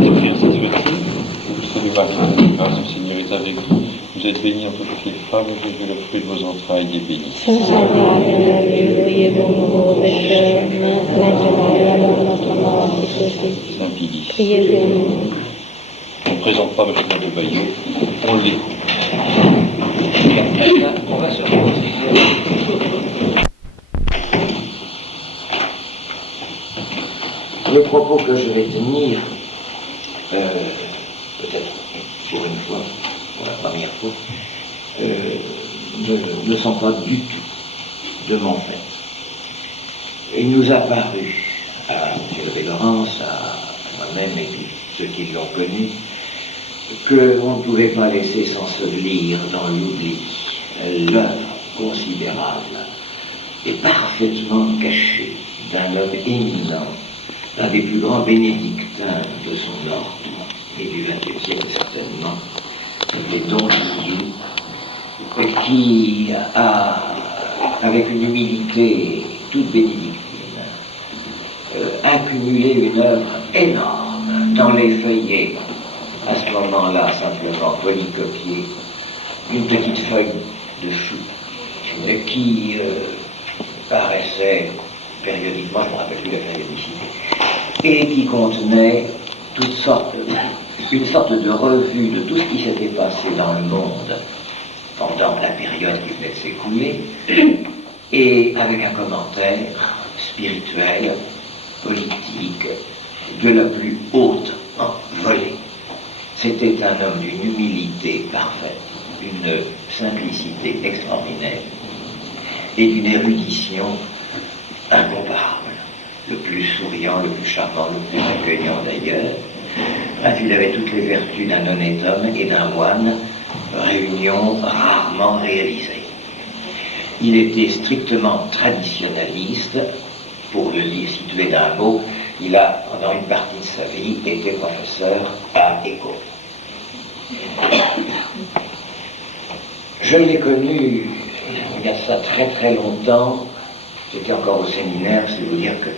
d'écrire cette vertu. Vous savez, Marie, la grâce du Seigneur est avec vous. Vous êtes bénie entre toutes les femmes, et Jésus, le fruit de vos entrailles, est béni. Sainte Marie, priez pour nous pauvres pécheurs, maintenant et à l'heure de notre mort. Saint Pie, Priez pour nous. on ne présente pas le chemin de Bayeux, on l'écoute. On va se reposer. Le propos que je vais tenir, peut-être pour une fois, pour la première fois, ne sont pas du tout de mon fait. Il nous a paru, à M. de Laurence, à moi-même et puis ceux qui l'ont connu, qu'on ne pouvait pas laisser s'ensevelir dans l'oubli l'œuvre considérable et parfaitement cachée d'un homme éminent, l'un des plus grands bénédictins de son ordre et du XXe siècle certainement, c'était Don Guillou, qui a, avec une humilité toute bénédictine, accumulé une œuvre énorme dans les feuillets, à ce moment-là simplement polycopié, une petite feuille de chou qui paraissait périodiquement, je ne me rappelle plus la périodicité, et qui contenait une sorte de revue de tout ce qui s'était passé dans le monde pendant la période qui venait de s'écouler, et avec un commentaire spirituel, politique, de la plus haute volée. C'était un homme d'une humilité parfaite, d'une simplicité extraordinaire et d'une érudition incomparable. Le plus souriant, le plus charmant, le plus accueillant d'ailleurs. Bref, il avait toutes les vertus d'un honnête homme et d'un moine, réunion rarement réalisée. Il était strictement traditionnaliste. Pour le dire, situé d'un mot, il a, pendant une partie de sa vie, été professeur à École. Je l'ai connu, il y a ça très très longtemps, j'étais encore au séminaire, c'est vous dire que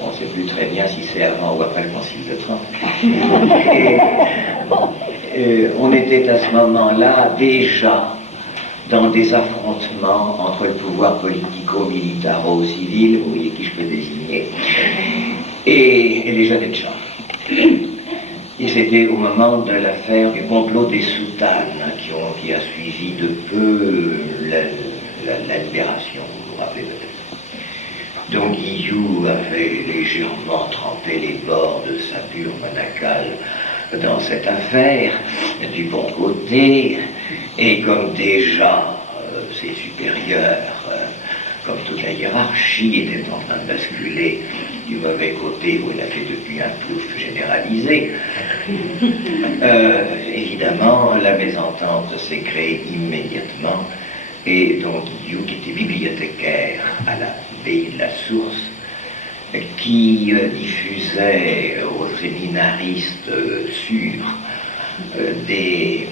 on ne sait plus très bien si c'est avant ou après le Concile de Trente. On était à ce moment-là déjà dans des affrontements entre le pouvoir politico-militaro-civil, vous voyez qui je peux désigner, et les jeunes gens. Et c'était au moment de l'affaire du complot des soutanes qui a suivi de peu la libération, vous vous rappelez peut-être. Donc Guillou avait légèrement trempé les bords de sa pure manacale dans cette affaire, du bon côté, et comme déjà ses supérieurs, comme toute la hiérarchie, étaient en train de basculer du mauvais côté où il a fait depuis un plouf généralisé, évidemment, la mésentente s'est créée immédiatement, et donc Guillou, qui était bibliothécaire à l'abbaye de la Source, qui diffusait aux séminaristes sûrs des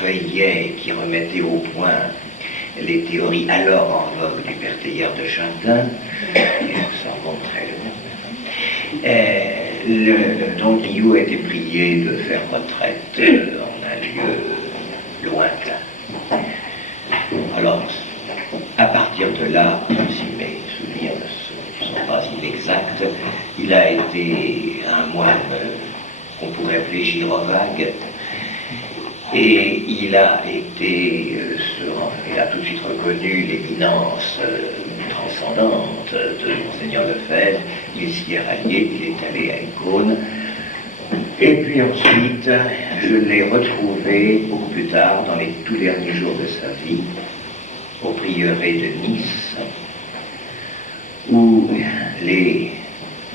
feuillets qui remettaient au point les théories alors en vogue du père Teilhard de Chardin, sans montrer le nom. Don Guillou a été prié de faire retraite en un lieu lointain. Alors, à partir de là, si mes souvenirs ne sont pas inexacts, il a été un moine qu'on pourrait appeler gyrovague, et il a été, il a tout de suite reconnu l'éminence transcendante de Monseigneur Lefebvre, il s'y est rallié, il est allé à Écône, et puis ensuite, je l'ai retrouvé beaucoup plus tard, dans les tout derniers jours de sa vie, au prieuré de Nice, où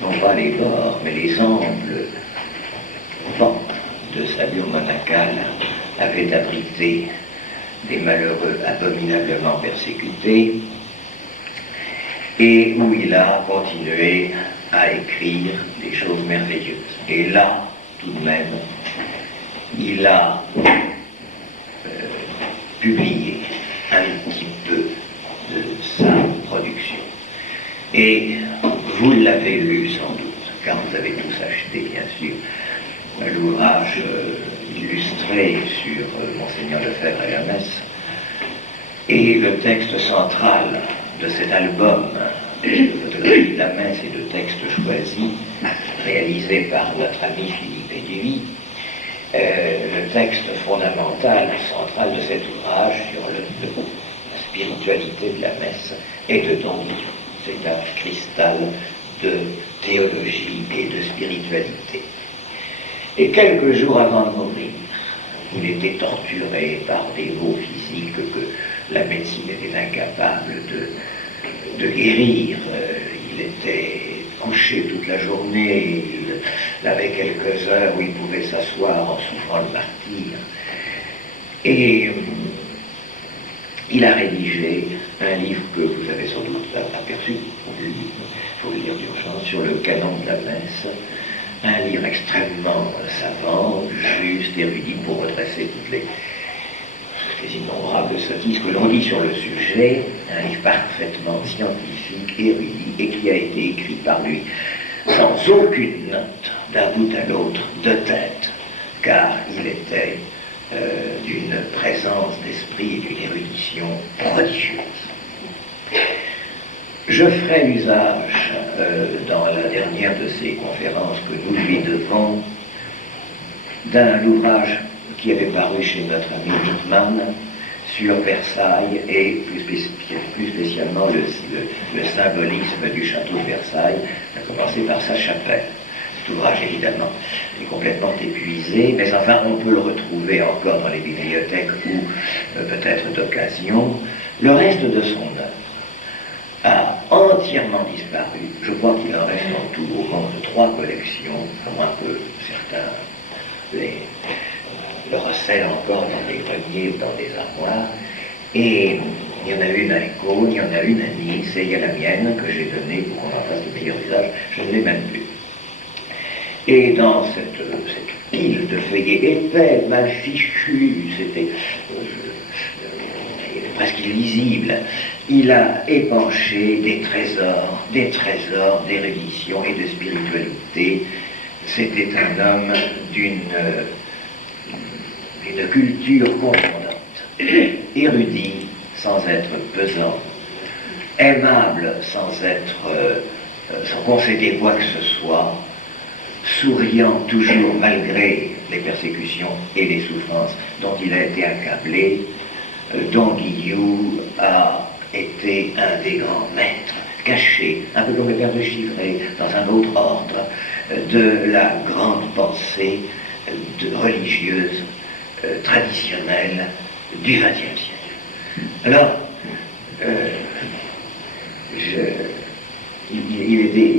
non pas les bords, mais les angles vents de sa mur monacale avaient abrité des malheureux abominablement persécutés, et où il a continué à écrire des choses merveilleuses. Et là, tout de même, il a publié un petit peu de sa production. Et vous l'avez lu sans doute, car vous avez tous acheté, bien sûr, l'ouvrage illustré sur Monseigneur Lefebvre et la messe, et le texte central de cet album de photographie de la messe et de textes choisis, réalisé par notre ami Philippe Edui, le texte fondamental, central de cet ouvrage sur la spiritualité de la messe et de Don Guillaume. C'est un cristal de théologie et de spiritualité. Et quelques jours avant de mourir, il était torturé par des maux physiques que la médecine était incapable de guérir. Il était couché toute la journée, il avait quelques heures où il pouvait s'asseoir en souffrant le martyre. Et il a rédigé un livre que vous avez sans doute aperçu, il faut le lire d'urgence, sur le canon de la messe, un livre extrêmement savant, juste, érudit pour redresser toutes les innombrables sottises que l'on dit sur le sujet, un livre parfaitement scientifique, érudit, et qui a été écrit par lui sans aucune note, d'un bout à l'autre, de tête, car il était d'une présence d'esprit et d'une érudition prodigieuse. Je ferai usage, dans la dernière de ces conférences que nous lui devons, d'un ouvrage qui avait paru chez notre ami Wittmann sur Versailles et plus spécialement le symbolisme du château de Versailles, à commencer par sa chapelle. Cet ouvrage, évidemment, est complètement épuisé, mais enfin, on peut le retrouver encore dans les bibliothèques ou peut-être d'occasion. Le reste de son œuvre a entièrement disparu. Je crois qu'il en reste en tout au moins 3 collections, au moins que certains le recèlent encore dans des greniers ou dans des armoires. Et il y en a une à École, il y en a une à Nice, et il y a la mienne que j'ai donnée pour qu'on en fasse de meilleur usage. Je ne l'ai même plus. Et dans cette pile de feuillets épais, mal fichus, c'était presque illisible, il a épanché des trésors d'érudition et de spiritualité. C'était un homme d'une culture confondante, érudit sans être pesant, aimable sans concéder quoi que ce soit, souriant toujours malgré les persécutions et les souffrances dont il a été accablé. Don Guillaume a été un des grands maîtres, caché, un peu comme le père de Chivray, dans un autre ordre, de la grande pensée religieuse, traditionnelle du XXe siècle. Alors, il était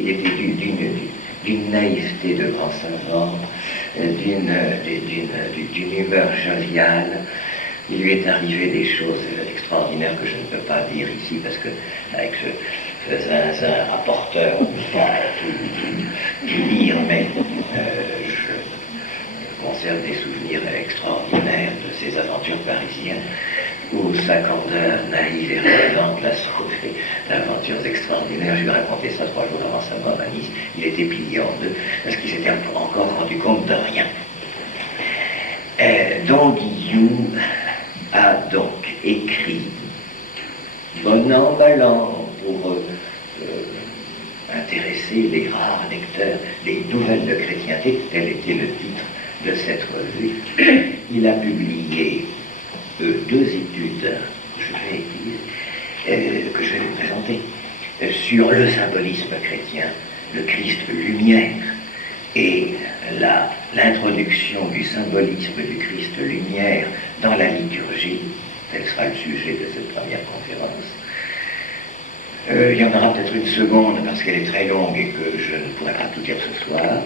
d'une naïveté de grand savant, d'une humeur joviale. Il lui est arrivé des choses extraordinaires que je ne peux pas dire ici, parce que avec ce zinzin rapporteur, on ne peut pas tout dire, mais je conserve des souvenirs extraordinaires de ces aventures parisiennes, où sa candeur naïve et revenante l'a sauvé d'aventures extraordinaires. Je lui ai raconté ça 3 jours avant sa mort à Nice. Il était plié en deux, parce qu'il s'était encore rendu compte de rien. Don Guillaume a donc écrit, bon an, mal an, pour intéresser les rares lecteurs, les nouvelles de chrétienté, tel était le titre de cette revue. Il a publié 2 études, que je vais vous présenter, sur le symbolisme chrétien, le Christ lumière, et l'introduction du symbolisme du Christ lumière dans la liturgie. Tel sera le sujet de cette première conférence. Il y en aura peut-être une seconde parce qu'elle est très longue et que je ne pourrai pas tout dire ce soir.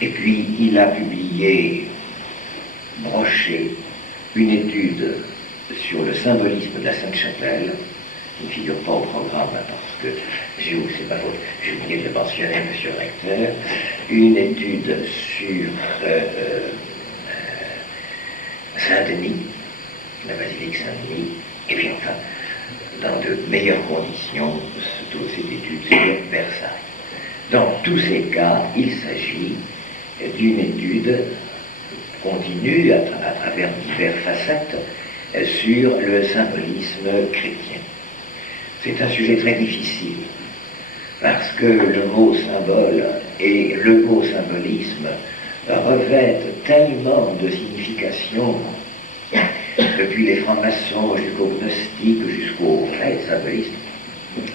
Et puis il a publié, broché, une étude sur le symbolisme de la Sainte-Chapelle, qui ne figure pas au programme parce que j'ai oublié de le mentionner, monsieur le recteur, une étude sur Saint-Denis, la basilique Saint-Denis, et puis enfin, dans de meilleures conditions, toute cette étude sur Versailles. Dans tous ces cas, il s'agit d'une étude continue à travers diverses facettes sur le symbolisme chrétien. C'est un sujet très difficile parce que le mot symbole et le mot symbolisme revêtent tellement de significations depuis les francs-maçons jusqu'aux gnostiques, jusqu'aux vrais symbolistes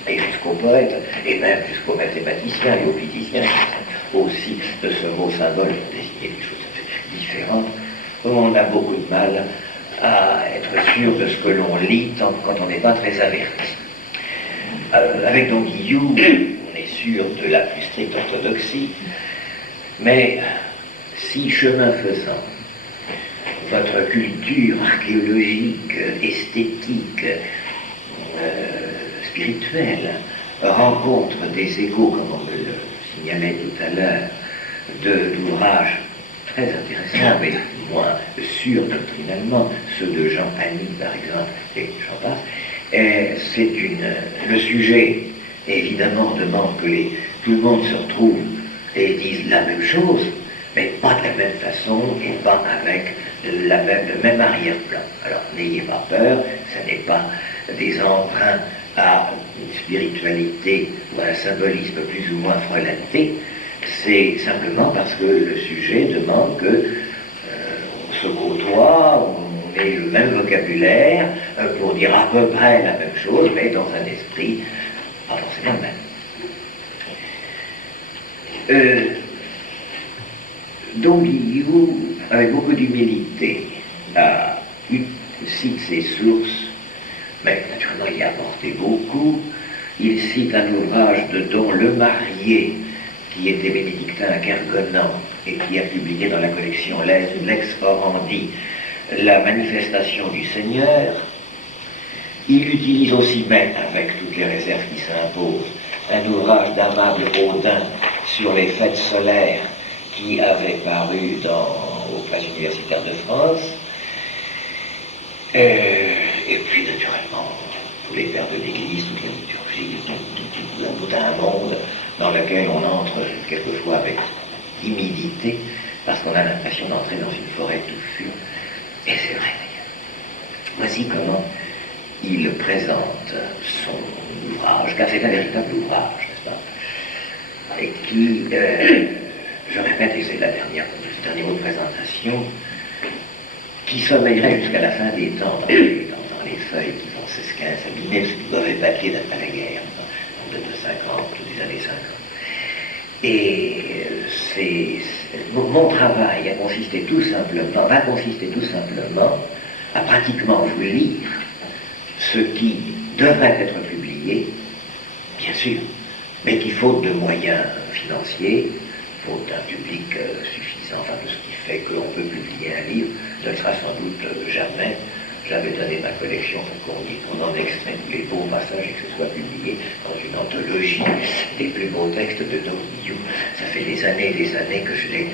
et jusqu'aux poètes et même jusqu'aux mathématiciens et aux physiciens aussi de ce mot symbole pour désigner des choses différentes. On a beaucoup de mal à être sûr de ce que l'on lit quand on n'est pas très averti. Avec Don Guillou, on est sûr de la plus stricte orthodoxie, mais si chemin faisant, votre culture archéologique, esthétique, spirituelle rencontre des échos, comme on me le signalait tout à l'heure, d'ouvrages très intéressants, mais moins sûrs doctrinalement, ceux de Jean Anny par exemple, et j'en passe. Le sujet, évidemment, demande que tout le monde se retrouve et dise la même chose, mais pas de la même façon et pas avec le même arrière-plan. Alors n'ayez pas peur, ce n'est pas des emprunts à une spiritualité ou à un symbolisme plus ou moins frelaté, c'est simplement parce que le sujet demande que on se côtoie, on ait le même vocabulaire pour dire à peu près la même chose, mais dans un esprit pas forcément le même. Don Guillou, avec beaucoup d'humilité, cite ses sources, mais naturellement il y a apporté beaucoup. Il cite un ouvrage de Don Lemarié, qui était bénédictin à Kergonan et qui a publié dans la collection Lex Orandi la manifestation du Seigneur. Il utilise aussi, mais avec toutes les réserves qui s'imposent, un ouvrage d'Amable Audin sur les fêtes solaires qui avait paru aux Presses universitaires de France. Et puis, naturellement, tous les pères de l'Église, toutes les liturgies, tout un monde dans lequel on entre quelquefois avec timidité, parce qu'on a l'impression d'entrer dans une forêt touffue. Et c'est vrai d'ailleurs. Voici comment il présente son ouvrage, car c'est un véritable ouvrage, n'est-ce pas, et qui, je répète, et c'est le dernier mot de présentation, qui sommeillerait jusqu'à la fin des temps dans les feuilles qui vont s'abîmer, parce qu'ils doivent être papier d'après la guerre, de 50, des années 50. Et mon travail va consister tout simplement à pratiquement vous lire ce qui devrait être publié, bien sûr, mais qui faute de moyens financiers, faute d'un public suffisant, enfin de ce qui fait qu'on peut publier un livre, ne le sera sans doute jamais. J'avais donné ma collection pour qu'on en extrait tous les beaux passages et que ce soit publié dans une anthologie des plus beaux textes de Don Guillou. Ça fait des années que je l'ai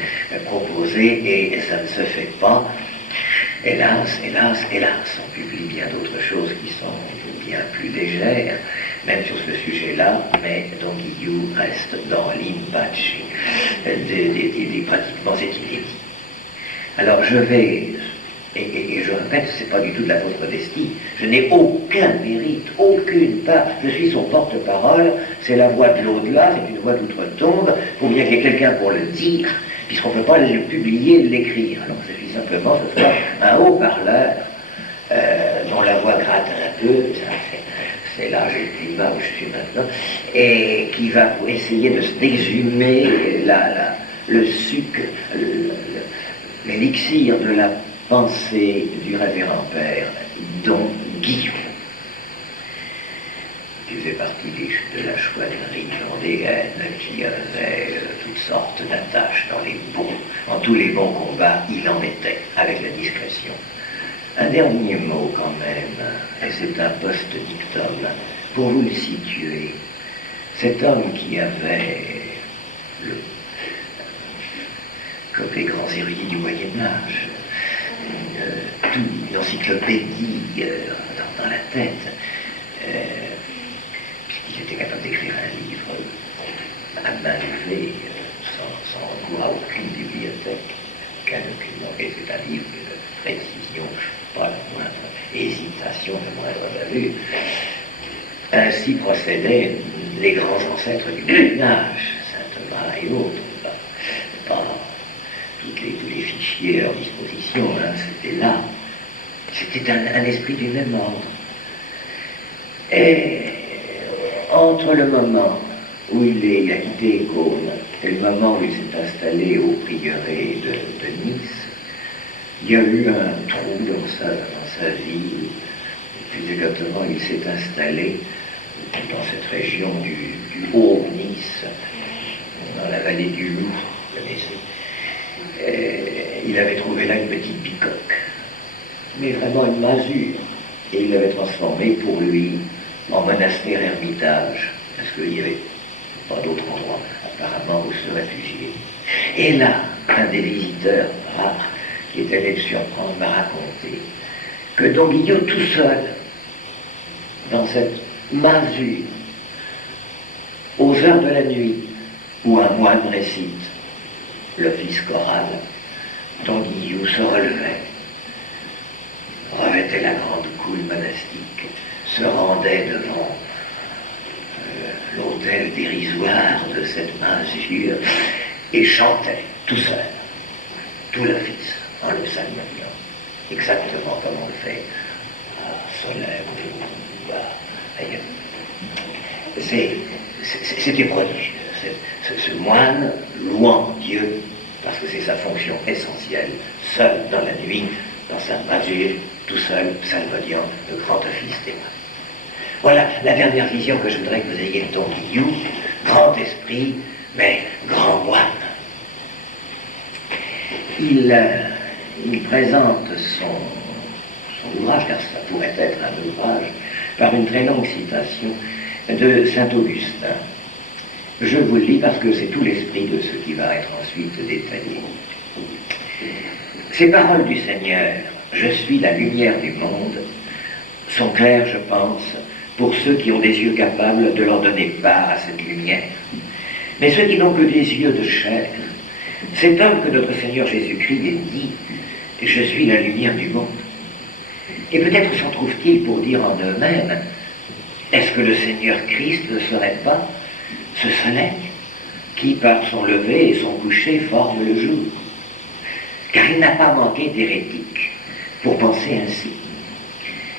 proposé et ça ne se fait pas. Hélas, hélas, hélas, on publie bien d'autres choses qui sont bien plus légères, même sur ce sujet-là, mais Don Guillou reste dans l'impact pratiquement c'est inédit. Alors je vais, et je répète, c'est pas du tout de la fausse modestie, je n'ai aucun mérite, aucune part, je suis son porte-parole, c'est la voix de l'au-delà, c'est une voix d'outre-tombe, il faut bien qu'il y ait quelqu'un pour le dire, puisqu'on ne peut pas le publier, l'écrire. Alors je suis simplement, ce soir, un haut-parleur dont la voix gratte un peu, c'est l'âge et le climat où je suis maintenant, et qui va essayer d'exhumer le sucre, l'élixir de la pensée du révérend père Don Guillou, qui faisait partie de la chouannerie vendéenne, qui avait toutes sortes d'attaches dans tous les bons combats, il en était, avec la discrétion. Un dernier mot quand même, et c'est un post-dictum, pour vous le situer. Cet homme qui avait, comme les grands érudits du Moyen-Âge, une encyclopédie dans la tête, puisqu'il était capable d'écrire un livre à main levée, sans recours à aucune bibliothèque. sec, qu'un document, et c'est un livre de précision, pas la moindre hésitation, la moindre bavure. Ainsi procédaient les grands ancêtres du Moyen-Âge, Saint-Thomas et autres. Pas tous les fichiers à leur disposition, hein, c'était là. C'était un esprit du même ordre. Et entre le moment où il a quitté Cône et le moment où il s'est installé au prieuré de Nice, il y a eu un trou dans sa vie. Plus exactement, il s'est installé dans cette région du Haut-Nice, dans la vallée du Loup, vous connaissez. Et il avait trouvé là une petite bicoque, mais vraiment une masure, et il l'avait transformée pour lui en monastère ermitage, parce qu'il n'y avait pas d'autre endroit apparemment où se réfugier. Et là, un des visiteurs rares qui est allé le surprendre m'a raconté que Don Guillot tout seul, dans cette masure, aux heures de la nuit, où un moine récite l'office choral, Don Guillot se relevait, revêtait la grande coule monastique, se rendait devant l'autel dérisoire de cette masure et chantait tout seul, tout l'office, en le saluant, exactement comme on le fait à Solène ou ailleurs. C'était prodigieux. Ce moine louant Dieu, parce que c'est sa fonction essentielle, seul dans la nuit, dans sa masure, tout seul, salmodiant le grand office des moines. Voilà la dernière vision que je voudrais que vous ayez de Don Guillot, grand esprit, mais grand moine. Il présente son ouvrage, car ça pourrait être un ouvrage, par une très longue citation de saint Augustin. Je vous le lis parce que c'est tout l'esprit de ce qui va être ensuite détaillé. Ces paroles du Seigneur, « Je suis la lumière du monde », sont claires, je pense, pour ceux qui ont des yeux capables de leur donner part à cette lumière. Mais ceux qui n'ont que des yeux de chair, c'est homme que notre Seigneur Jésus-Christ ait dit « Je suis la lumière du monde ». Et peut-être s'en trouve-t-il pour dire en eux-mêmes « Est-ce que le Seigneur Christ ne serait pas ce soleil qui, par son lever et son coucher, forme le jour ?» Car il n'a pas manqué d'hérétiques pour penser ainsi.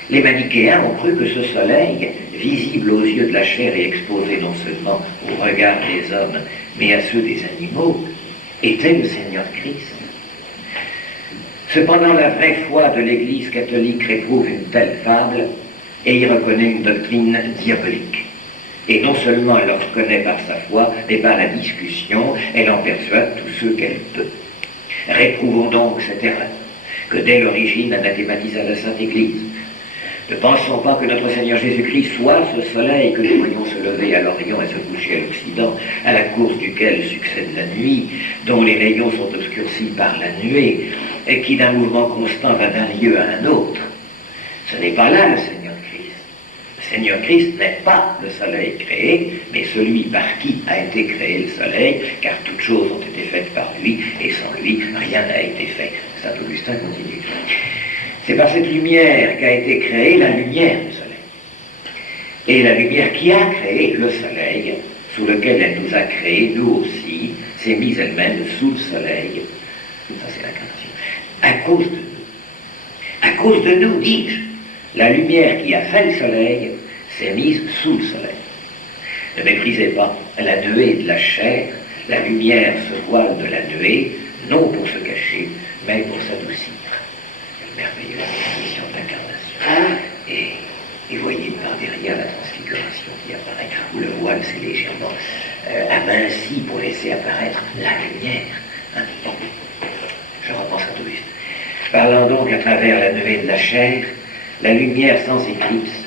Les manichéens ont cru que ce soleil, visible aux yeux de la chair et exposé non seulement au regard des hommes, mais à ceux des animaux, était le Seigneur Christ. Cependant, la vraie foi de l'Église catholique réprouve une telle fable et y reconnaît une doctrine diabolique. Et non seulement elle le reconnaît par sa foi, mais par la discussion, elle en persuade tous ceux qu'elle peut. Réprouvons donc cette erreur, que dès l'origine anathematisa la Sainte Église. Ne pensons pas que notre Seigneur Jésus-Christ soit ce soleil que nous voyons se lever à l'Orient et se coucher à l'Occident, à la course duquel succède la nuit, dont les rayons sont obscurcis par la nuée, et qui d'un mouvement constant va d'un lieu à un autre. Ce n'est pas là le Seigneur Christ. Le Seigneur Christ n'est pas le soleil créé, mais celui par qui a été créé le soleil, car toutes choses ont été faites par lui, et sans lui, rien n'a été fait. Saint Augustin continue. C'est par cette lumière qu'a été créée la lumière du soleil. Et la lumière qui a créé le soleil, sous lequel elle nous a créés, nous aussi, s'est mise elle-même sous le soleil. Ça, c'est l'incarnation. À cause de nous. À cause de nous, dis-je, la lumière qui a fait le soleil s'est mise sous le soleil. Ne méprisez pas la nuée de la chair. La lumière se voile de la nuée, non pour se cacher, mais pour s'adoucir. Merveilleuse définition d'incarnation. Et voyez par derrière la transfiguration qui apparaît, où le voile s'est légèrement aminci pour laisser apparaître la lumière. Hein? Je reprends Saint Augustin. Parlant donc à travers la nuée de la chair, la lumière sans éclipse,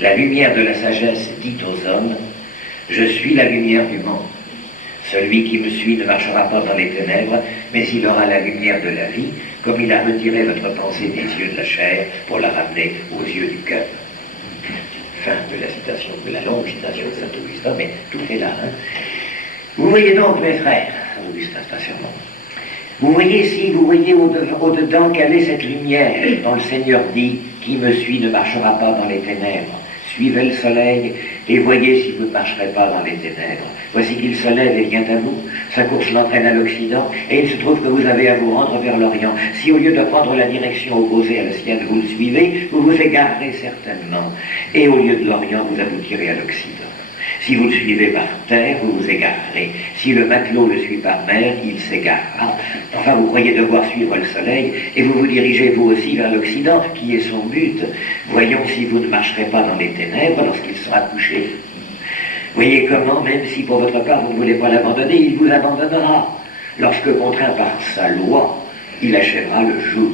la lumière de la sagesse dit aux hommes, « Je suis la lumière du monde. Celui qui me suit ne marchera pas dans les ténèbres, mais il aura la lumière de la vie, comme il a retiré votre pensée des yeux de la chair pour la ramener aux yeux du cœur. » Fin de la citation, de la longue citation de Saint Augustin, mais tout est là. Hein? Vous voyez donc, mes frères, Augustin, pas sûrement, Vous voyez, si vous voyez au-dedans quelle est cette lumière dont le Seigneur dit, qui me suit ne marchera pas dans les ténèbres. Suivez le soleil et voyez si vous ne marcherez pas dans les ténèbres. Voici qu'il se lève et vient à vous. Sa course l'entraîne à l'Occident et il se trouve que vous avez à vous rendre vers l'Orient. Si au lieu de prendre la direction opposée à la sienne, vous le suivez, vous vous égarerez certainement. Et au lieu de l'Orient, vous aboutirez à l'Occident. Si vous le suivez par terre, vous vous égarerez. Si le matelot le suit par mer, il s'égarera. Enfin, vous croyez devoir suivre le soleil, et vous vous dirigez vous aussi vers l'Occident, qui est son but. Voyons si vous ne marcherez pas dans les ténèbres lorsqu'il sera couché. Voyez comment, même si pour votre part vous ne voulez pas l'abandonner, il vous abandonnera. Lorsque contraint par sa loi, il achèvera le jour.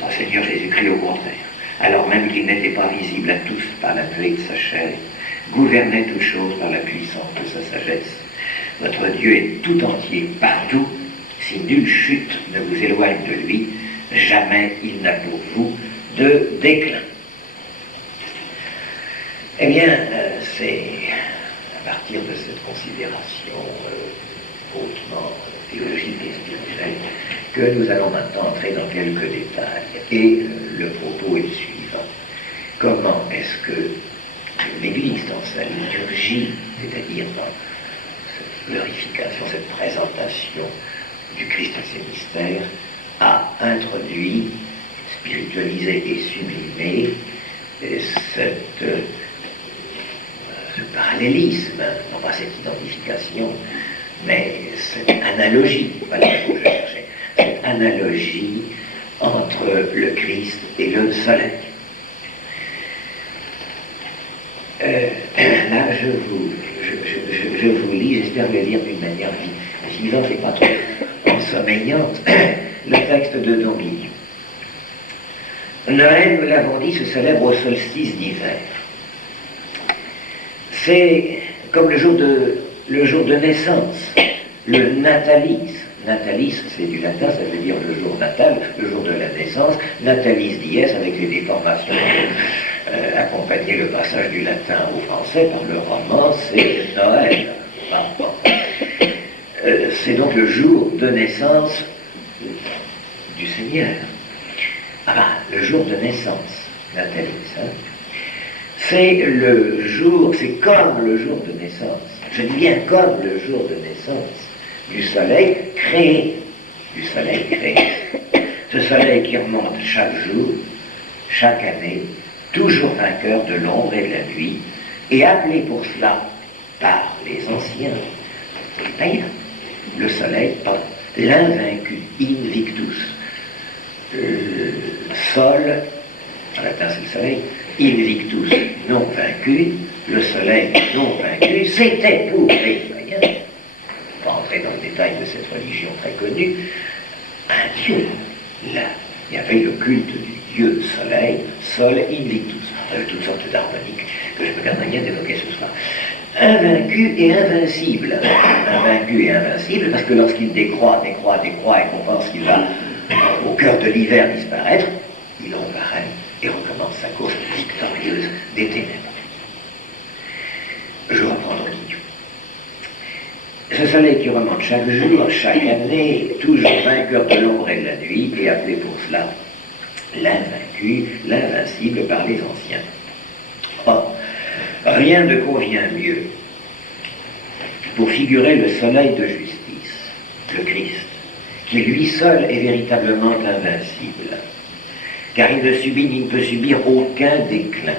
Notre Seigneur Jésus-Christ, au contraire, alors même qu'il n'était pas visible à tous par la nuée de sa chair, gouvernait toutes choses par la puissance de sa sagesse. Votre Dieu est tout entier, partout. Si nulle chute ne vous éloigne de lui, jamais il n'a pour vous de déclin. Eh bien, c'est à partir de cette considération hautement théologique et spirituelle que nous allons maintenant entrer dans quelques détails. Et le propos est le suivant. Comment est-ce que l'Église, dans sa liturgie, c'est-à-dire dans cette glorification, cette présentation du Christ et ses mystères, a introduit, spiritualisé et sublimé ce parallélisme, non pas cette identification, mais cette analogie, voilà ce que je cherchais, cette analogie entre le Christ et le soleil. Là, je vous lis, j'espère le lire d'une manière vivante et pas trop ensommeillante, le texte de Don Guignon. Noël, nous l'avons dit, se célèbre au solstice d'hiver. C'est comme le jour de naissance, le natalis. Natalis, c'est du latin, ça veut dire le jour natal, le jour de la naissance. Natalis dies, avec les déformations accompagner le passage du latin au français par le roman, c'est Noël. C'est donc le jour de naissance du Seigneur. Le jour de naissance, Natalis. C'est le jour, c'est comme le jour de naissance. Je dis bien comme le jour de naissance du soleil créé. Du soleil créé. Ce soleil qui remonte chaque jour, chaque année, toujours vainqueur de l'ombre et de la nuit, et appelé pour cela par les anciens, les païens, le soleil, l'invaincu, invictus. Sol, en latin c'est le soleil, invictus, non vaincu, le soleil non vaincu, c'était pour les païens, pas entrer dans le détail de cette religion très connue, un dieu. Là, il y avait le culte du dieu soleil, sol invictus, avec toutes sortes d'harmoniques que je ne me garde rien d'évoquer ce soir. Invaincu et invincible. Invaincu et invincible, parce que lorsqu'il décroît, et qu'on pense qu'il va au cœur de l'hiver disparaître, il reparaît et recommence sa course victorieuse des ténèbres. Je reprends donc Guignon. Ce soleil qui remonte chaque jour, chaque année, toujours vainqueur de l'ombre et de la nuit, et appelé pour cela l'invaincu, l'invincible par les anciens. Or, rien ne convient mieux pour figurer le soleil de justice, le Christ, qui lui seul est véritablement invincible, car il ne subit ni ne peut subir aucun déclin.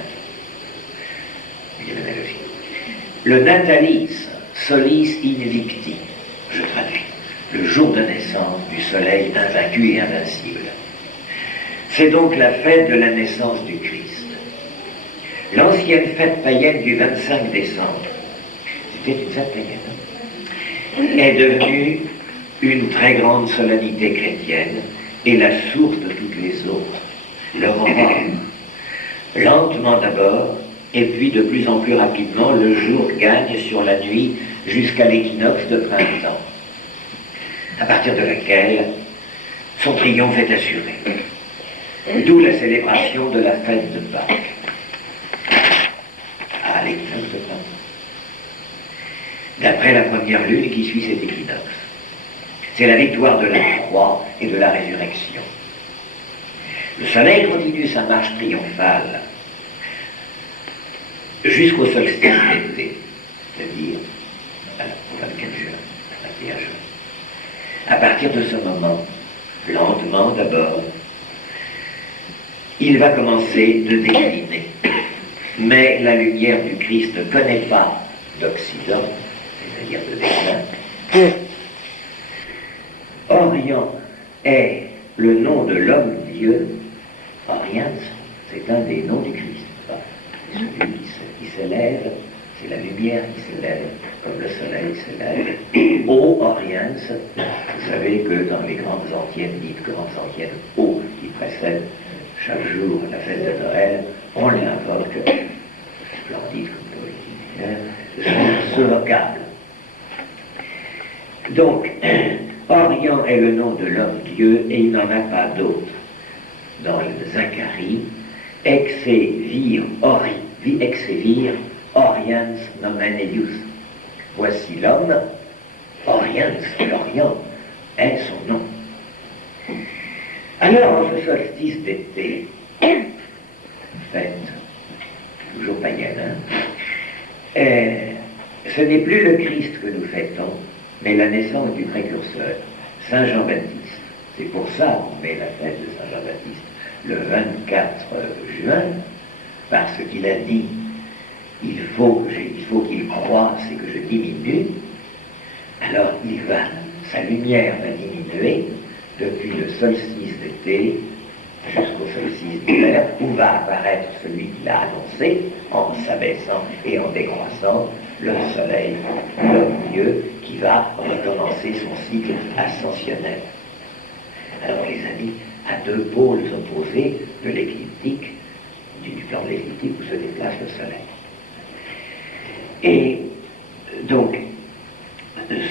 Le natalis, solis invicti, je traduis, le jour de naissance du soleil invaincu et invincible. C'est donc la fête de la naissance du Christ. L'ancienne fête païenne du 25 décembre, c'était une fête païenne, est devenue une très grande solennité chrétienne et la source de toutes les autres. L'aurore, lentement d'abord, et puis de plus en plus rapidement, le jour gagne sur la nuit jusqu'à l'équinoxe de printemps, à partir de laquelle son triomphe est assuré. D'où la célébration de la fête de Pâques, à l'équinoxe de printemps, d'après la première lune qui suit cet équinoxe. C'est la victoire de la croix et de la résurrection. Le soleil continue sa marche triomphale jusqu'au solstice d'été, c'est-à-dire au 24 juin, 21 juin. À partir de ce moment, lentement d'abord, il va commencer de décliner. Mais la lumière du Christ ne connaît pas d'Occident, c'est-à-dire de déclin. Orient est le nom de l'homme-dieu. Orient, c'est un des noms du Christ. C'est celui qui s'élève, c'est la lumière qui s'élève, comme le soleil s'élève. Ô Orient, vous savez que dans les grandes antiennes, dites grandes antiennes, ô, qui précèdent chaque jour la fête de Noël, on l'invoque, splendide comme poétique, ce vocable. Donc, Orient est le nom de l'homme-dieu et il n'en a pas d'autre. Dans le Zacharie, exe vir oriens nomen eius. Voici l'homme, Oriens, l'Orient, est son nom. Alors, en ce solstice d'été, fête, toujours païenne, ce n'est plus le Christ que nous fêtons, mais la naissance du précurseur, Saint Jean-Baptiste. C'est pour ça qu'on met la fête de Saint Jean-Baptiste le 24 juin, parce qu'il a dit il faut qu'il croisse et que je diminue. Alors sa lumière va diminuer depuis le solstice d'été jusqu'au solstice d'hiver, où va apparaître celui qui l'a annoncé en s'abaissant et en décroissant, le soleil, l'homme-dieu, qui va recommencer son cycle ascensionnel. Alors les amis, à deux pôles opposés de l'écliptique, du plan de l'écliptique où se déplace le soleil. Et donc,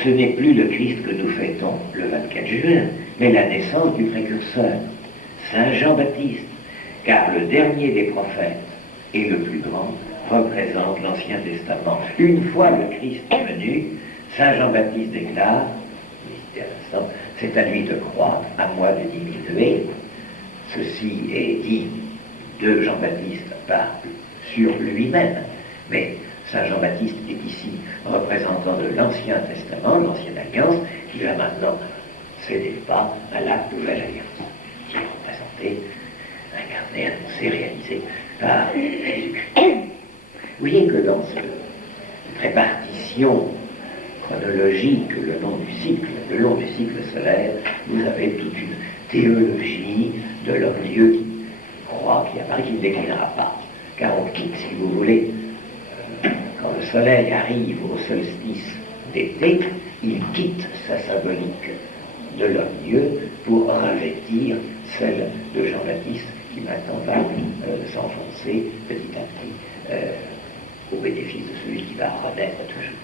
ce n'est plus le Christ que nous fêtons le 24 juin, mais la naissance du précurseur, Saint Jean-Baptiste, car le dernier des prophètes et le plus grand représente l'Ancien Testament. Une fois le Christ venu, Saint Jean-Baptiste déclare, c'est à lui de croître, à moi de diminuer. Ceci est dit de Jean-Baptiste sur lui-même, mais Saint Jean-Baptiste est ici représentant de l'Ancien Testament, l'Ancienne Alliance, qui va maintenant céder le pas à la Nouvelle Alliance, qui est représentée, incarnée, annoncée, réalisée par Jésus-Christ. Vous voyez que dans cette répartition chronologique le long du cycle solaire, vous avez toute une théologie de l'homme-dieu qui croit, qui apparaît, qui ne déclinera pas. Car on quitte, si vous voulez, quand le soleil arrive au solstice d'été, il quitte sa symbolique de l'homme-dieu pour revêtir celle de Jean-Baptiste qui maintenant va s'enfoncer petit à petit au bénéfice de celui qui va renaître toujours.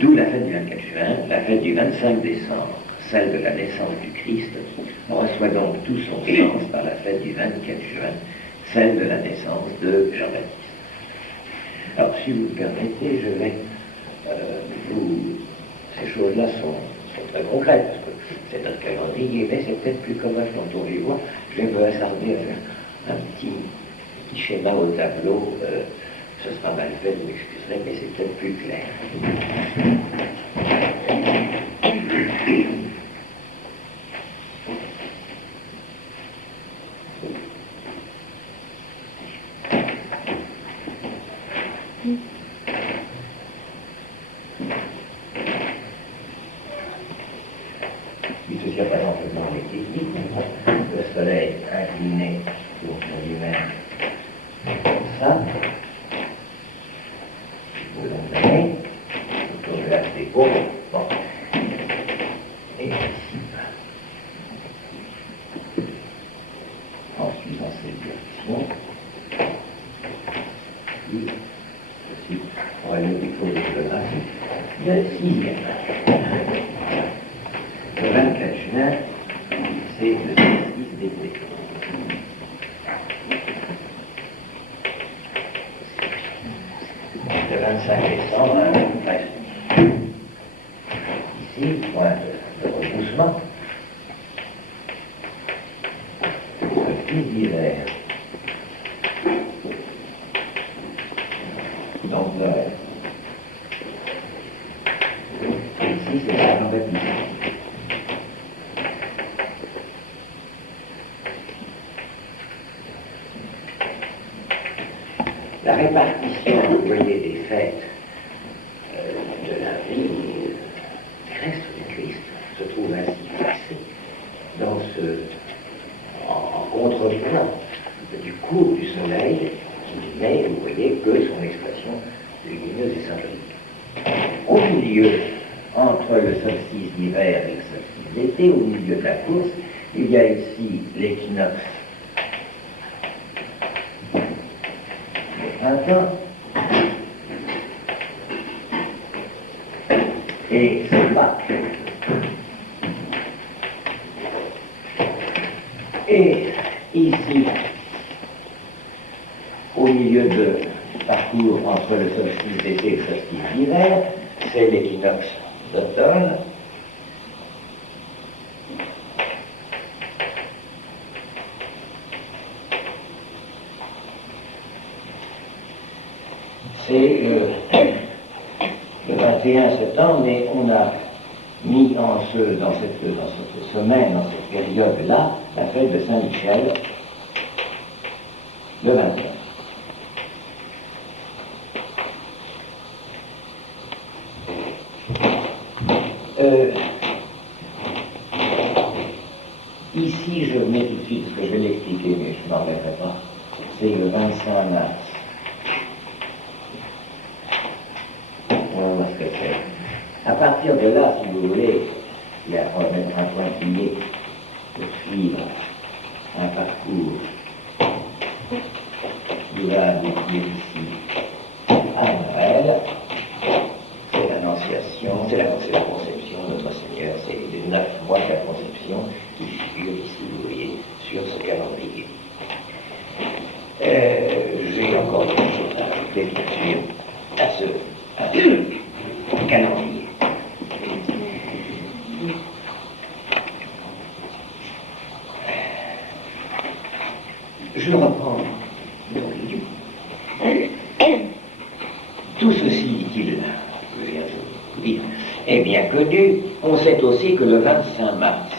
D'où la fête du 24 juin, la fête du 25 décembre, celle de la naissance du Christ, reçoit donc tout son sens par la fête du 24 juin, celle de la naissance de Jean-Baptiste. Alors, si vous me permettez, je vais ces choses-là sont très concrètes, parce que c'est un calendrier, mais c'est peut-être plus commode quand on les voit. Je vais me hasarder à faire un petit schéma au tableau. Ce sera mal fait, vous m'excuserez, mais c'est peut-être plus clair. Ceci a pas simplement été dit, le soleil incliné sur lui-même comme ça. Vous l'entendez, autour de l'axe d'épaule, bon. Et ici, en suivant cette direction, puis, ceci, on va le défaut de photographie, le 6e. Le 24 juin, c'est le solstice d'été. Le 25 décembre, bref. solstice et la tempête. La répartition, vous voyez, des fêtes de la vie terrestre du Christ se trouve ainsi placée dans en contrepoint du cours du soleil qui n'est, vous voyez, que son expression lumineuse et symbolique. Au milieu, entre le solstice d'hiver et le solstice d'été, au milieu de la course, il y a ici l'équinoxe printemps, et c'est Pâques. Et ici, au milieu de parcours entre le solstice d'été et le solstice d'hiver, c'est l'équinoxe d'automne. C'est le 21 septembre, mais on a mis dans cette semaine, dans cette période-là, la fête de Saint-Michel, le 21. Ici, je mets tout de suite, parce que je vais l'expliquer, mais je n'en reviendrai pas, c'est le 25 mars. On va voir ce que c'est. À partir de là, si vous voulez, il y a un pointillé pour suivre un parcours qui va aboutir ici à Noël. C'est l'Annonciation, c'est la conception de notre Seigneur, c'est les 9 mois de la conception qui figurent ici, vous voyez, sur ce calendrier. J'ai encore des choses à ajouter, bien sûr, à ce calendrier. Je reprends. Tout ceci, dit-il, je viens de vous dire, est bien connu. On sait aussi que le 25 mars,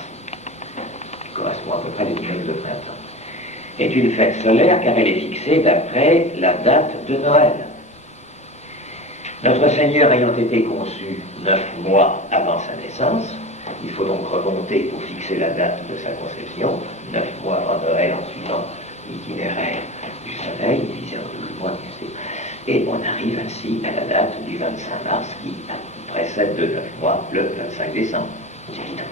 qui correspond à peu près des fêtes de printemps, est une fête solaire car elle est fixée d'après la date de Noël. Notre Seigneur ayant été conçu 9 mois avant sa naissance, il faut donc remonter pour fixer la date de sa conception, 9 mois avant Noël en suivant l'itinéraire du soleil, divisé en 12 mois, bien sûr. Et on arrive ainsi à la date du 25 mars qui précède de 9 mois le 25 décembre. C'est évident.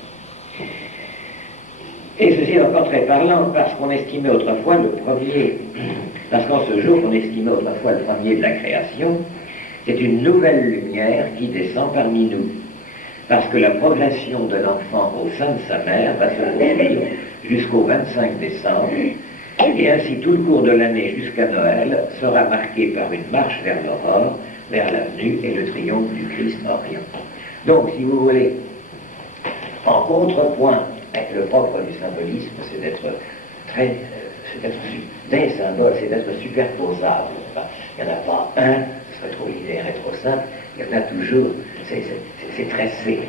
Et ceci est encore très parlant parce qu'on estimait autrefois le premier, parce qu'en ce jour on estimait autrefois le premier de la création, c'est une nouvelle lumière qui descend parmi nous. Parce que la progression de l'enfant au sein de sa mère va se poursuivre jusqu'au 25 décembre, et ainsi tout le cours de l'année jusqu'à Noël sera marqué par une marche vers l'aurore, vers la venue et le triomphe du Christ orient. Donc, si vous voulez, en contrepoint, avec le propre du symbolisme, c'est d'être des symboles, c'est d'être superposable. Il n'y en a pas un, ce serait trop linéaire et trop simple, il y en a toujours, c'est tressé,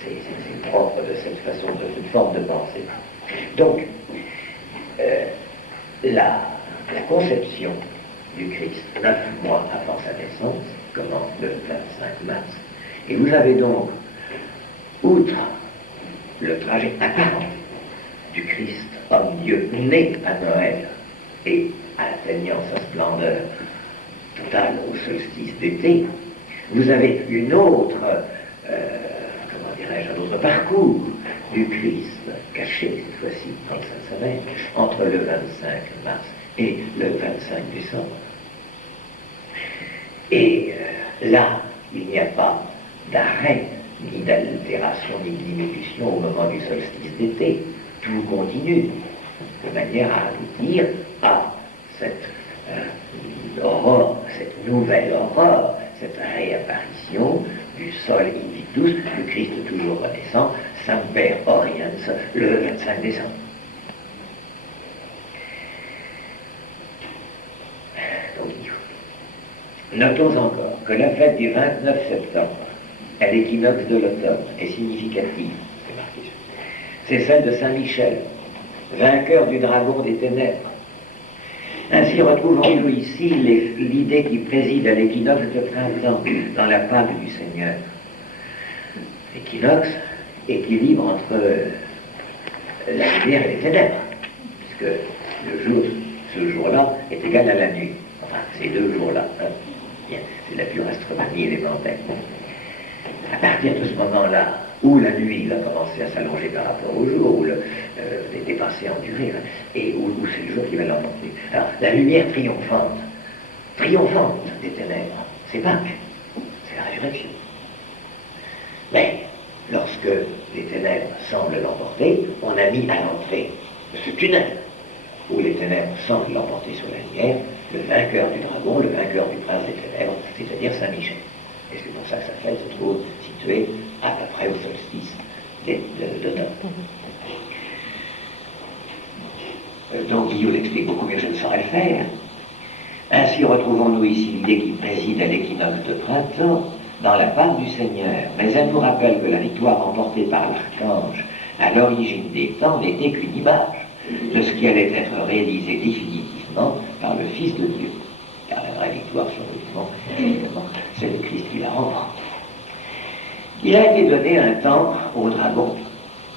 c'est propre de cette façon, de cette forme de pensée. Donc, la conception du Christ, 9 mois avant sa naissance, commence le 25 mars. Et vous avez donc, outre le trajet apparent du Christ, homme-dieu, né à Noël et atteignant sa splendeur totale au solstice d'été, vous avez une autre, comment dirais-je, un autre parcours du Christ, caché cette fois-ci dans le Saint-Sommeil, entre le 25 mars et le 25 décembre. Et là, il n'y a pas d'arrêt, ni d'altération, ni de diminution au moment du solstice d'été. Tout continue, de manière à aboutir à cette aurore, cette nouvelle aurore, cette réapparition du sol invictus, du Christ toujours renaissant, Semper Oriens, le 25 décembre. Donc, notons encore que la fête du 29 septembre à l'équinoxe de l'automne est significative. C'est marqué. C'est celle de Saint Michel, vainqueur du dragon des ténèbres. Ainsi retrouvons-nous ici l'idée qui préside à l'équinoxe de printemps dans la Pâque du Seigneur. L'équinoxe, équilibre entre la lumière et les ténèbres, puisque le jour, ce jour-là, est égal à la nuit. Enfin, ces deux jours-là. Hein. Bien, c'est la pure astronomie élémentaire. À partir de ce moment-là, où la nuit va commencer à s'allonger par rapport au jour, où dépasser en durée, hein, et où c'est le jour qui va l'emporter. Alors, la lumière triomphante des ténèbres, c'est Pâques, c'est la résurrection. Mais, lorsque les ténèbres semblent l'emporter, on a mis à l'entrée de ce tunnel, où les ténèbres semblent l'emporter sur la lumière, le vainqueur du dragon, le vainqueur du prince des ténèbres, c'est-à-dire Saint Michel. Et c'est pour ça que sa fête se trouve située à peu près au solstice d'automne. Donc Guillaume l'explique beaucoup mieux, je ne saurais le faire. Ainsi retrouvons-nous ici l'idée qui préside à l'équinoxe de printemps dans la Pâque du Seigneur. Mais elle nous rappelle que la victoire remportée par l'archange à l'origine des temps n'était qu'une image de ce qui allait être réalisé définitivement par le Fils de Dieu. Car la vraie victoire sur le démon, évidemment, c'est le Christ qui la remporte. Il a été donné un temps au dragon,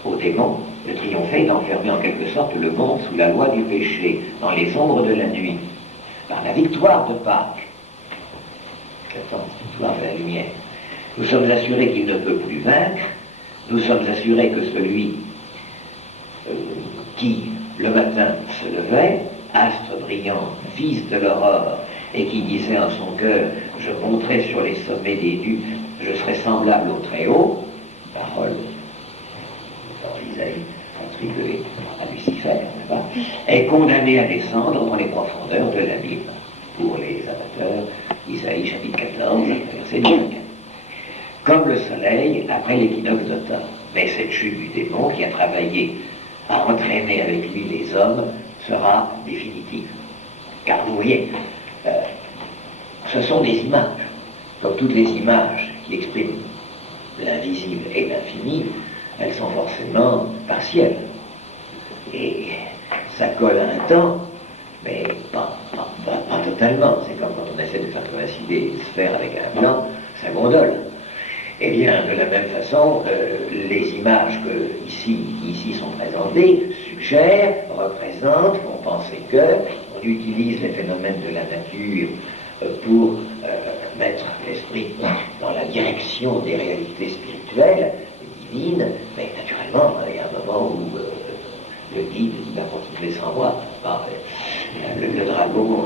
au démon, de triompher et d'enfermer en quelque sorte le monde sous la loi du péché, dans les ombres de la nuit, par la victoire de Pâques. Attends, victoire de la lumière. Nous sommes assurés qu'il ne peut plus vaincre, nous sommes assurés que celui qui, le matin, se levait, astre brillant, fils de l'aurore, et qui disait en son cœur, je monterai sur les sommets des nues, je serai semblable au Très-Haut, parole dans Isaïe attribuée à Lucifer, n'est-ce pas, est condamné à descendre dans les profondeurs de l'abîme. Pour les amateurs, Isaïe chapitre 14, verset 10. Comme le soleil après l'équinoxe d'automne. Mais cette chute du démon qui a travaillé à entraîner avec lui les hommes sera définitive. Car vous voyez, ce sont des images, comme toutes les images qui expriment l'invisible et l'infini, elles sont forcément partielles. Et ça colle à un temps, mais pas totalement. C'est comme quand on essaie de faire coïncider une sphère avec un plan, ça gondole. Eh bien, de la même façon, les images qui ici sont présentées suggèrent, représentent, font penser qu'on utilise les phénomènes de la nature pour mettre l'esprit dans la direction des réalités spirituelles, divines, mais naturellement, il y a un moment où le guide va continuer sans moi. Le dragon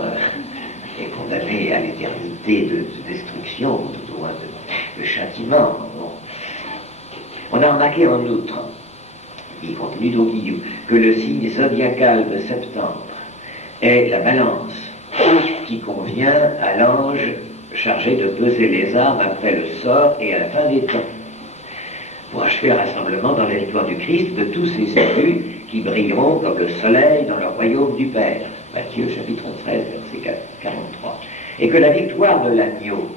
est condamné à l'éternité de destruction, ou tout au moins de châtiment. Bon. On a remarqué en outre, il continue donc Guillaume, que le signe zodiacal de septembre est la balance qui convient à l'ange chargé de peser les armes après le sort et à la fin des temps, pour achever le rassemblement dans la victoire du Christ de tous ces élus qui brilleront comme le soleil dans le royaume du Père. Matthieu chapitre 13, verset 43. Et que la victoire de l'agneau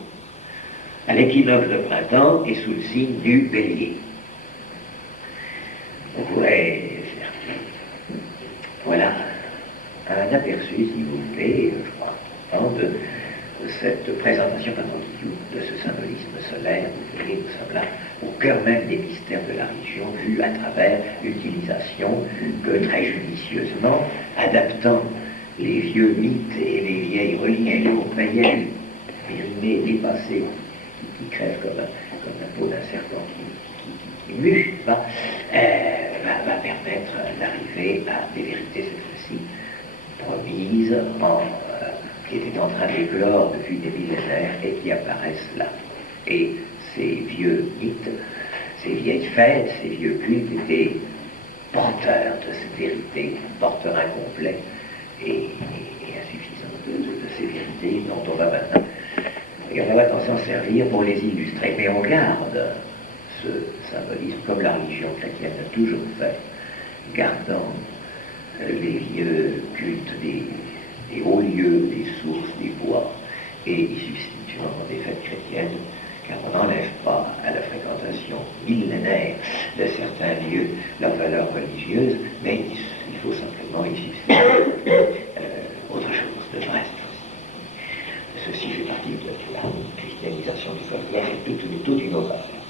à l'équinoxe de printemps est sous le signe du bélier. On pourrait faire. Voilà un aperçu, si vous voulez, je crois, de cette présentation par Guillaume, de ce symbolisme solaire. Vous voyez, nous sommes là au cœur même des mystères de la religion, vu à travers l'utilisation que très judicieusement, adaptant les vieux mythes et les vieilles religions païennes, périmées, dépassées, qui crèvent comme la peau d'un serpent qui mue, va permettre d'arriver à des vérités cette fois-ci promises, qui étaient en train d'éclore depuis des millénaires et qui apparaissent là. Et ces vieux mythes, ces vieilles fêtes, ces vieux cultes étaient porteurs de cette vérité, porteurs incomplets et insuffisants de ces vérités dont on va maintenant. Et on va s'en servir pour les illustrer. Mais on garde ce symbolisme comme la religion chrétienne a toujours fait, gardant les vieux cultes des hauts lieux, des sources, des bois, et y substituant des fêtes chrétiennes, car on n'enlève pas à la fête millénaire de certains lieux leur valeur religieuse, mais il faut simplement y substituer autre chose de reste. Ceci fait partie de la christianisation du folklore, c'est toute une autre affaire.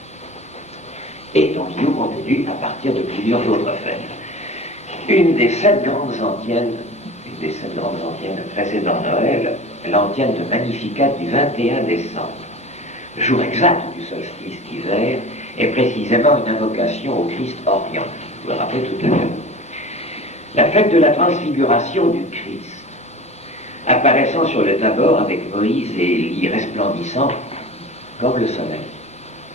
Et donc il continue à partir de plusieurs autres affaires. Une des sept grandes antiennes précédant Noël, l'antienne de Magnificat du 21 décembre, le jour exact du solstice d'hiver, est précisément une invocation au Christ orient. Vous le rappelez tout à l'heure. La fête de la transfiguration du Christ, apparaissant sur le Tabor avec Moïse et Élie, resplendissant comme le soleil.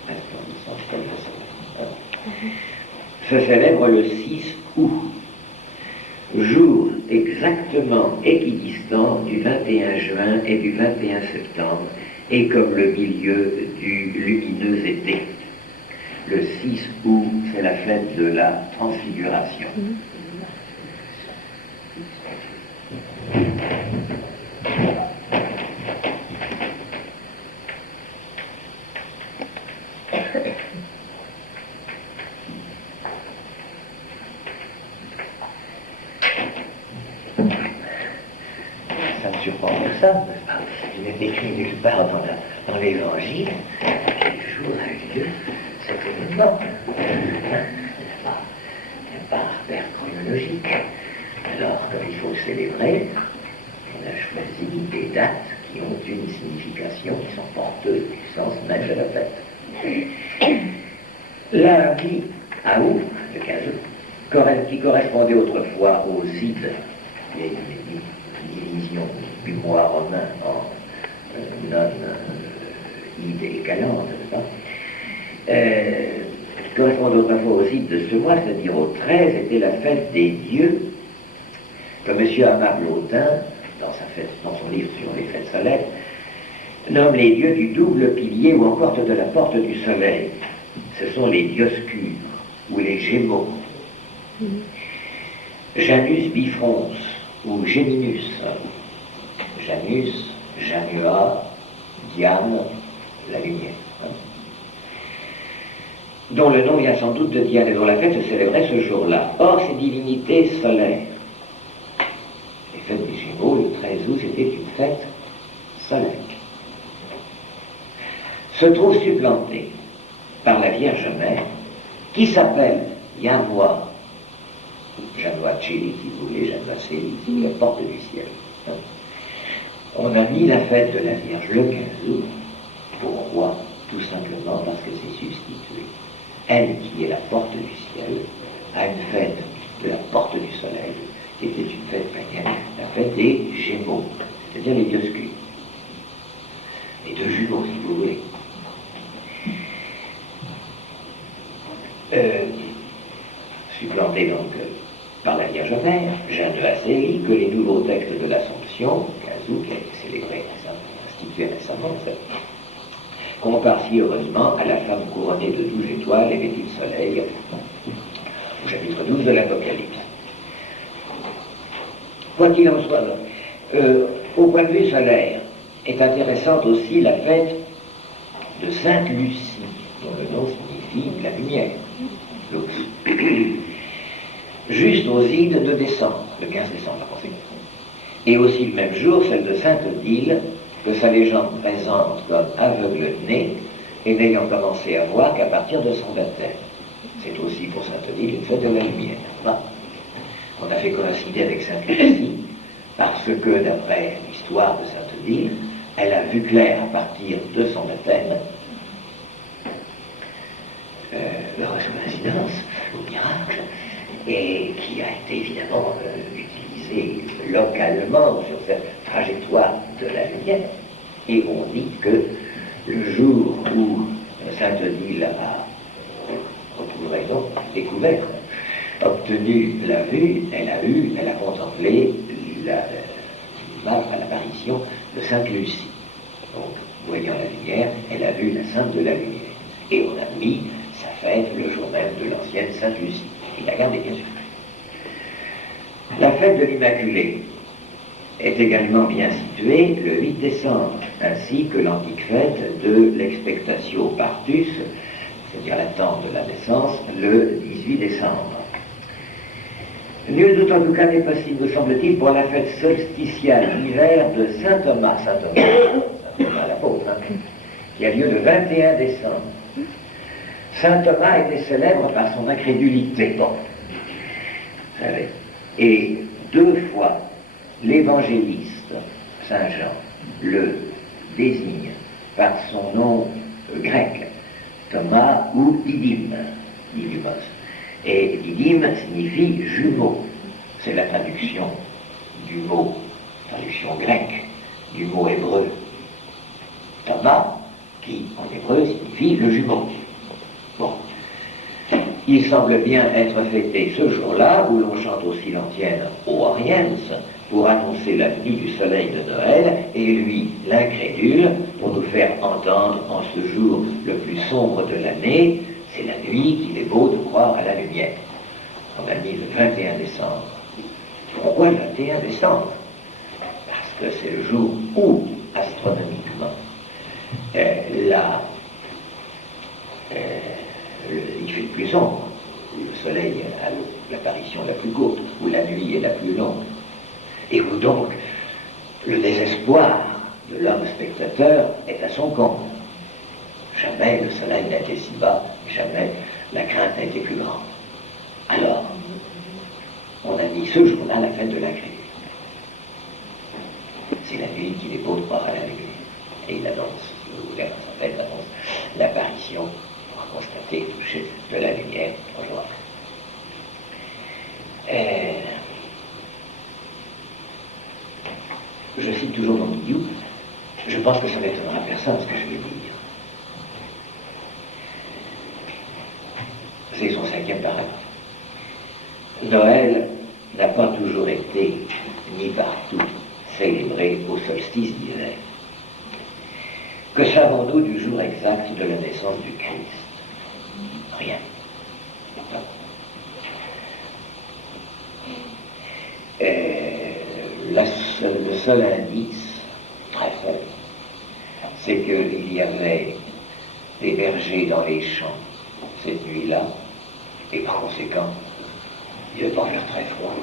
Resplendissant comme le soleil. Se célèbre le 6 août, jour exactement équidistant du 21 juin et du 21 septembre, et comme le milieu du lumineux été. Le 6 août, c'est la fête de la transfiguration. Ça me surprend ça, n'est-ce pas? Il est écrit nulle part dans l'Évangile quel jour a eu lieu cet événement. Par repère chronologique. Alors, comme il faut le célébrer, on a choisi des dates qui ont une signification, qui sont porteuses du sens même de la fête. Lundi à août, le 15 août, qui correspondait autrefois aux Ides, les divisions du mois romain en non-Ide et Calende, n'est-ce pas? Correspondait autrefois aux Ides de ce mois, c'est-à-dire au 13, était la fête des dieux, que M. Amable Autain, dans son livre sur les fêtes solaires, nomme les dieux du double pilier ou encore de la porte du soleil. Ce sont les Dioscures ou les Gémeaux. Janus bifrons ou Géminus. Janus, Janua, Diane, la lumière. Dont le nom vient sans doute de Diane et dont la fête se célébrait ce jour-là. Or, ces divinités solaires, les fêtes des Gémeaux, le 13 août, c'était une fête solaire, se trouve supplantée par la Vierge Mère, qui s'appelle Yahwa, Janua Cheli, si vous voulez, Janua Seli, la porte du ciel. On a mis la fête de la Vierge le 15 août. Pourquoi? Tout simplement parce que c'est substitué. Elle, qui est la porte du ciel, a une fête de la porte du soleil, qui était une fête païenne, la fête des Gémeaux, c'est-à-dire les Dioscures. Les deux jumeaux, si vous voulez. Supplanté donc par la Vierge Mère, Jeanne de Assélie, que les nouveaux textes de l'Assomption, 15 août, qui a été célébré récemment, institué récemment, compare si heureusement à la femme couronnée de 12 étoiles et vêtue de soleil, au chapitre 12 de l'Apocalypse. Quoi qu'il en soit, au point de vue solaire, est intéressante aussi la fête de Sainte Lucie, dont le nom signifie la lumière. Juste aux Ides de décembre, le 15 décembre, la conséquence. Et aussi le même jour, celle de Sainte Odile, que sa légende présente comme aveugle-née, et n'ayant commencé à voir qu'à partir de son baptême. C'est aussi pour Sainte Odile une fête de la lumière. Bon. On a fait coïncider avec Sainte Lucie, parce que d'après l'histoire de Sainte Odile, elle a vu clair à partir de son baptême. Heureuse coïncidence, au miracle, et qui a été évidemment utilisé localement sur cette trajectoire de la lumière. Et on dit que le jour où Sainte Odile a découvert, obtenu la vue, elle a contemplé l'apparition de Sainte Lucie. Donc, voyant la lumière, elle a vu la Sainte de la Lumière. Et on a mis sa fête le jour même de l'ancienne Sainte Lucie. Il la gardé, bien sûr. La fête de l'Immaculée est également bien située le 8 décembre, ainsi que l'antique fête de l'Expectatio Partus, c'est-à-dire l'attente de la naissance, le 18 décembre. Nul doute en tout cas n'est possible, nous semble-t-il, pour la fête solsticiale d'hiver de Saint Thomas l'apôtre, qui a lieu le 21 décembre. Saint Thomas était célèbre par son incrédulité. Bon, vous savez. Et 2 fois, l'évangéliste Saint Jean le désigne par son nom grec, Thomas ou Didyme, Didymos. Et Didyme signifie jumeau. C'est la traduction du mot, traduction grecque, du mot hébreu. Thomas, qui en hébreu signifie le jumeau. Bon. Il semble bien être fêté ce jour-là, où l'on chante aussi l'antienne Ô Oriens, pour annoncer la venue du soleil de Noël, et lui, l'incrédule, pour nous faire entendre en ce jour le plus sombre de l'année, c'est la nuit qu'il est beau de croire à la lumière. On a mis le 21 décembre. Pourquoi le 21 décembre? Parce que c'est le jour où, astronomiquement, il fait le plus sombre, où le soleil a l'apparition la plus courte, où la nuit est la plus longue, et où donc le désespoir de l'homme spectateur est à son comble. Jamais le soleil n'a été si bas, jamais la crainte n'a été plus grande. Alors, on a mis ce jour-là la fête de l'incrédule. C'est la nuit qu'il est beau de croire à la lumière. Et il annonce, si vous voulez, sa fête annonce l'apparition, pour constater, toucher de la lumière aujourd'hui. Je cite toujours Don Guillou, je pense que ça n'étonnera personne ce que je vais dire. C'est son 5e paragraphe. Noël n'a pas toujours été, ni partout, célébré au solstice d'hiver. Que savons-nous du jour exact de la naissance du Christ? Rien. Le seul indice, très faible, c'est qu'il y avait des bergers dans les champs cette nuit-là, et par conséquent, il ne devait pas faire très froid.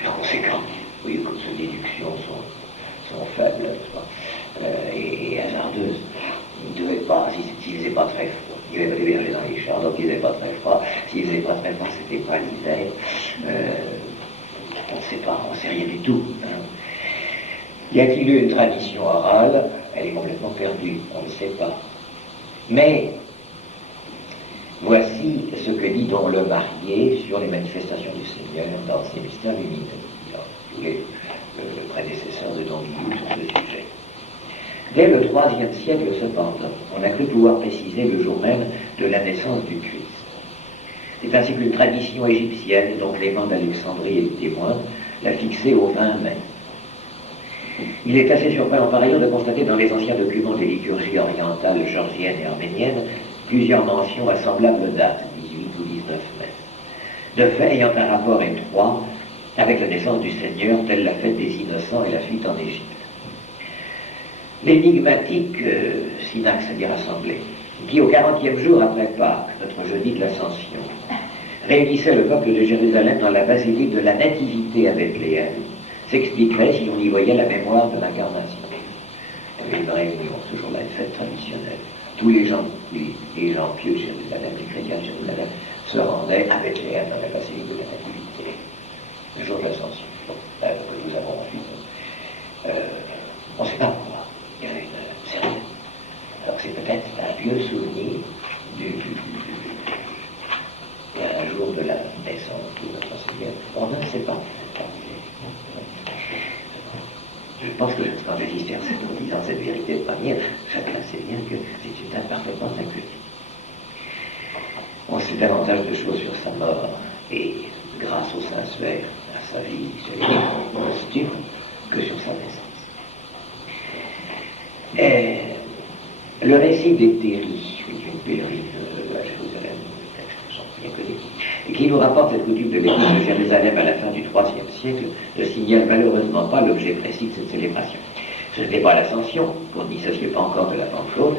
Et par conséquent, oui, comme ces déductions sont faibles, et hasardeuses, il ne devait pas, s'il ne faisait pas très froid, il y avait des bergers dans les champs, donc il ne faisait pas très froid. S'il ne faisait pas très froid, c'était pas l'hiver. On ne sait pas, on ne sait rien du tout. Hein. Y a-t-il eu une tradition orale? Elle est complètement perdue, on ne sait pas. Mais voici ce que dit Don Le Marier sur les manifestations du Seigneur dans ses mystères lumineux. Il est le prédécesseur de Don Guillou sur ce sujet. Dès le IIIe siècle, cependant, on a cru pouvoir préciser le jour même de la naissance du Christ. C'est ainsi qu'une tradition égyptienne, dont Clément d'Alexandrie est le témoin, l'a fixé au 20 mai. Il est assez surprenant par ailleurs de constater dans les anciens documents des liturgies orientales, georgiennes et arméniennes plusieurs mentions à semblable date, 18 ou 19 mai. De fait, ayant un rapport étroit avec la naissance du Seigneur, telle la fête des innocents et la fuite en Égypte. L'énigmatique synaxe, c'est-à-dire assemblée, qui au 40e jour après Pâques, notre jeudi de l'Ascension, réunissait le peuple de Jérusalem dans la basilique de la Nativité à Bethléem, s'expliquerait si on y voyait la mémoire de l'incarnation. Il y avait une réunion, ce jour-là, une fête traditionnelle. Tous les gens pieux de Jérusalem, les chrétiens de Jérusalem, se rendaient à Bethléem dans la basilique de la Nativité, le jour de l'Ascension. Nous avons ensuite, on ne sait pas pourquoi, il y avait une cérémonie. Alors c'est peut-être un vieux souvenir un jour de la naissance de notre Seigneur. On ne sait pas. Je pense que quand je disperse en disant cette vérité première, chacun sait bien que c'est une date parfaitement incultique. On sait davantage de choses sur sa mort et grâce au Saint-Suaire, à sa vie posthume, que sur sa naissance. Le récit d'Éthérie, une pèlerine à Jérusalem, bien connu, et qui nous rapporte cette coutume de l'église de Jérusalem à la fin du IIIe siècle, ne signale malheureusement pas l'objet précis de cette célébration. Ce n'était pas l'Ascension, qu'on ne dissociait pas encore de la Pentecôte,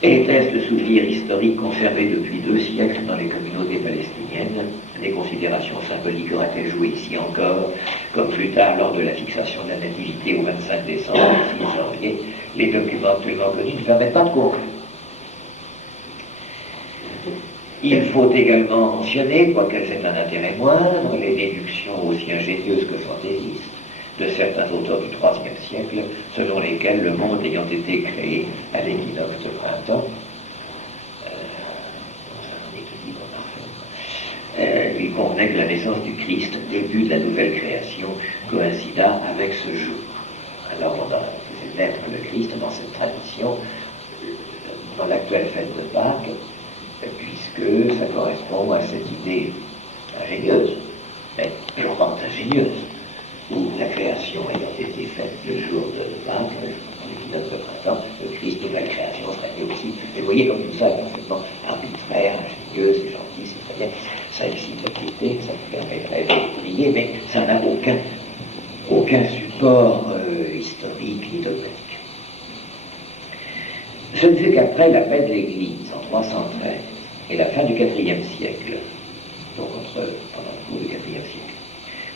Était-ce le souvenir historique conservé depuis 2 siècles dans les communautés palestiniennes? Des considérations symboliques auraient-elles joué ici encore, comme plus tard lors de la fixation de la nativité au 25 décembre et 6 janvier? Les documents actuellement connus ne permettent pas de conclure. Il faut également mentionner, quoiqu'elles aient un intérêt moindre, les déductions aussi ingénieuses que fantaisistes de certains auteurs du IIIe siècle, selon lesquels le monde ayant été créé à l'équinoxe de printemps, il convenait que la naissance du Christ, début de la nouvelle création, coïncida avec ce jour. Alors on a fait naître le Christ dans cette tradition, dans l'actuelle fête de Pâques, puisque ça correspond à cette idée ingénieuse, mais purement ingénieuse, où la création ayant été faite le jour de Pâques, l'équinoxe de printemps, le Christ, nouvelle création, serait né aussi. Et vous voyez comme tout ça est complètement arbitraire, ingénieux, c'est gentil, c'est très bien, ça excite la piété, ça nous permettrait de prier, mais ça n'a aucun support historique ni dogmatique. Ce ne fut qu'après la paix de l'Église en 313 et la fin du IVe siècle, donc pendant le cours du IVe siècle,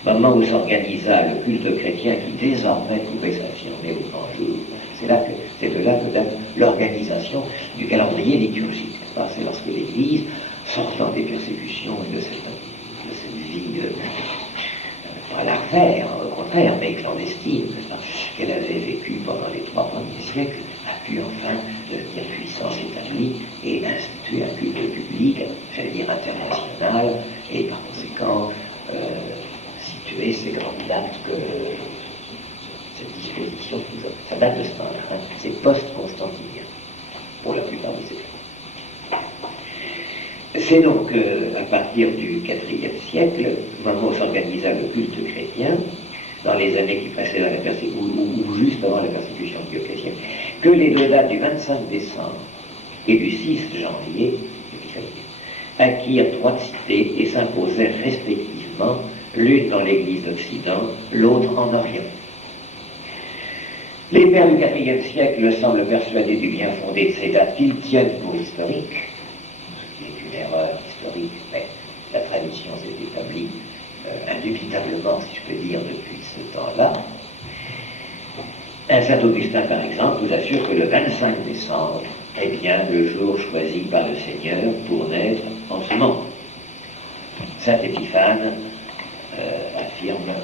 moment où s'organisa le culte chrétien qui désormais pouvait s'affirmer au grand jour. C'est de là que date l'organisation du calendrier liturgique. C'est lorsque l'Église, sortant des persécutions et de cette vie pas larvaire, au contraire, mais clandestine, qu'elle avait vécue pendant les 3 premiers siècles, a pu enfin devenir puissance établie et instituer un culte public, j'allais dire international, et par conséquent situer ces grandes dates que cette disposition, ça date de ce moment-là, c'est post-constantinien, pour la plupart des écrits. C'est donc à partir du IVe siècle, moment où s'organisa le culte chrétien, dans les années qui précédaient la persécution, ou juste avant la persécution dioclésienne, que les 2 dates du 25 décembre et du 6 janvier acquirent droitité et s'imposèrent respectivement, l'une dans l'Église d'Occident, l'autre en Orient. Les pères du IVe siècle semblent persuadés du bien fondé de ces dates qu'ils tiennent pour historiques, ce qui est une erreur historique, mais la tradition s'est établie indubitablement, si je peux dire, depuis ce temps-là. Un Saint Augustin, par exemple, vous assure que le 25 décembre est bien le jour choisi par le Seigneur pour naître en ce monde. Saint Épiphane affirme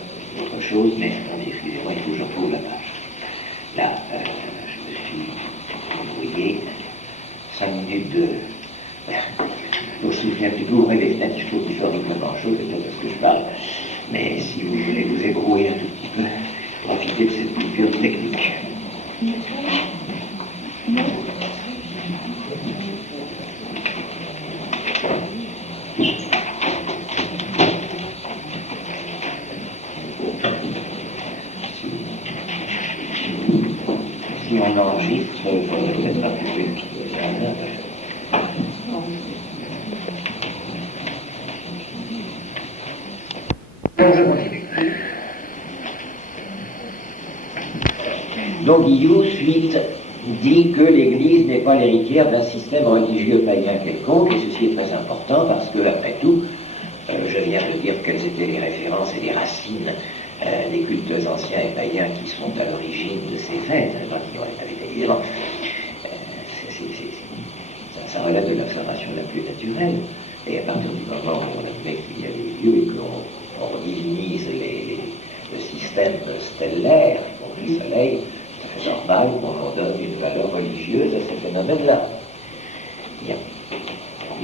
autre chose, mais attendez, excusez-moi, il faut que je retrouve la page. Là, je me suis embrouillé, 5 minutes de... Pour souvenir du cours et les fenêtres, je trouve qu'il faut horriblement chaud, c'est pas parce que je parle. Mais si vous voulez vous ébrouiller un tout petit peu, profitez de cette coupure technique. Si on enregistre, il faudrait peut-être pas couper une petite Donc Guillaume, suite, dit que l'Église n'est pas l'héritière d'un système religieux païen quelconque, et ceci est très important parce que, après tout, je viens de dire quelles étaient les références et les racines des cultes anciens et païens qui sont à l'origine de ces fêtes, évidemment. Ça relève de l'observation la plus naturelle, et à partir du moment où on admet qu'il y a des dieux et qu'on divinise le système stellaire, y compris le soleil, c'est normal qu'on en donne une valeur religieuse à ce phénomène-là. Bien.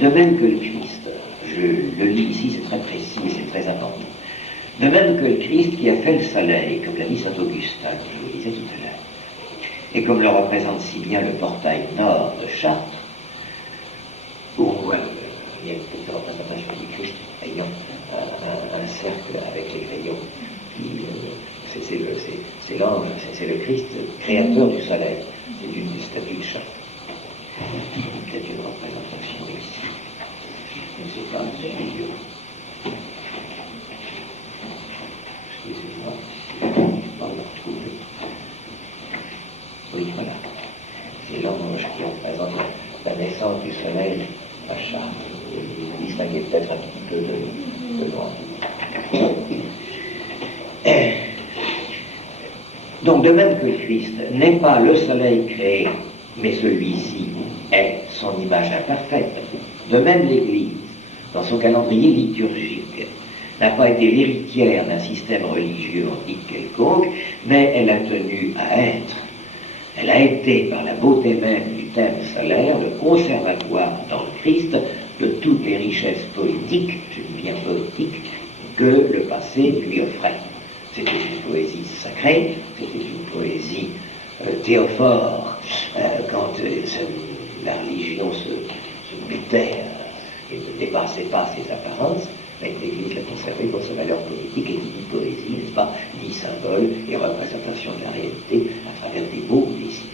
De même que le Christ, je le lis ici, c'est très précis et c'est très important. De même que le Christ qui a fait le soleil, comme l'a dit saint Augustin, comme je vous le disais tout à l'heure, et comme le représente si bien le portail nord de Chartres, où il y a une représentation du Christ ayant un cercle avec les rayons c'est l'ange, c'est le Christ créateur du soleil. C'est une statue de Chartres. Peut-être une représentation ici. Je ne sais pas, c'est vidéo. Excusez-moi, je ne vais pas le retrouver. Oui, voilà. C'est l'ange qui représente naturel achat. Distinguer peut-être un petit peu de moi. Donc, de même que le Christ n'est pas le soleil créé, mais celui-ci est son image imparfaite, de même l'Église, dans son calendrier liturgique, n'a pas été l'héritière d'un système religieux antique quelconque, mais elle a tenu à être. Elle a été, par la beauté même du thème solaire, le conservatoire dans le Christ de toutes les richesses poétiques, je dis bien poétiques, que le passé lui offrait. C'était une poésie sacrée, c'était une poésie théophore, quand la religion se mettait et ne dépassait pas ses apparences, mais l'Église l'a conservée pour sa valeur poétique, et qui dit poésie, n'est-ce pas, dit symbole et représentation de la réalité à travers des mots ou des signes.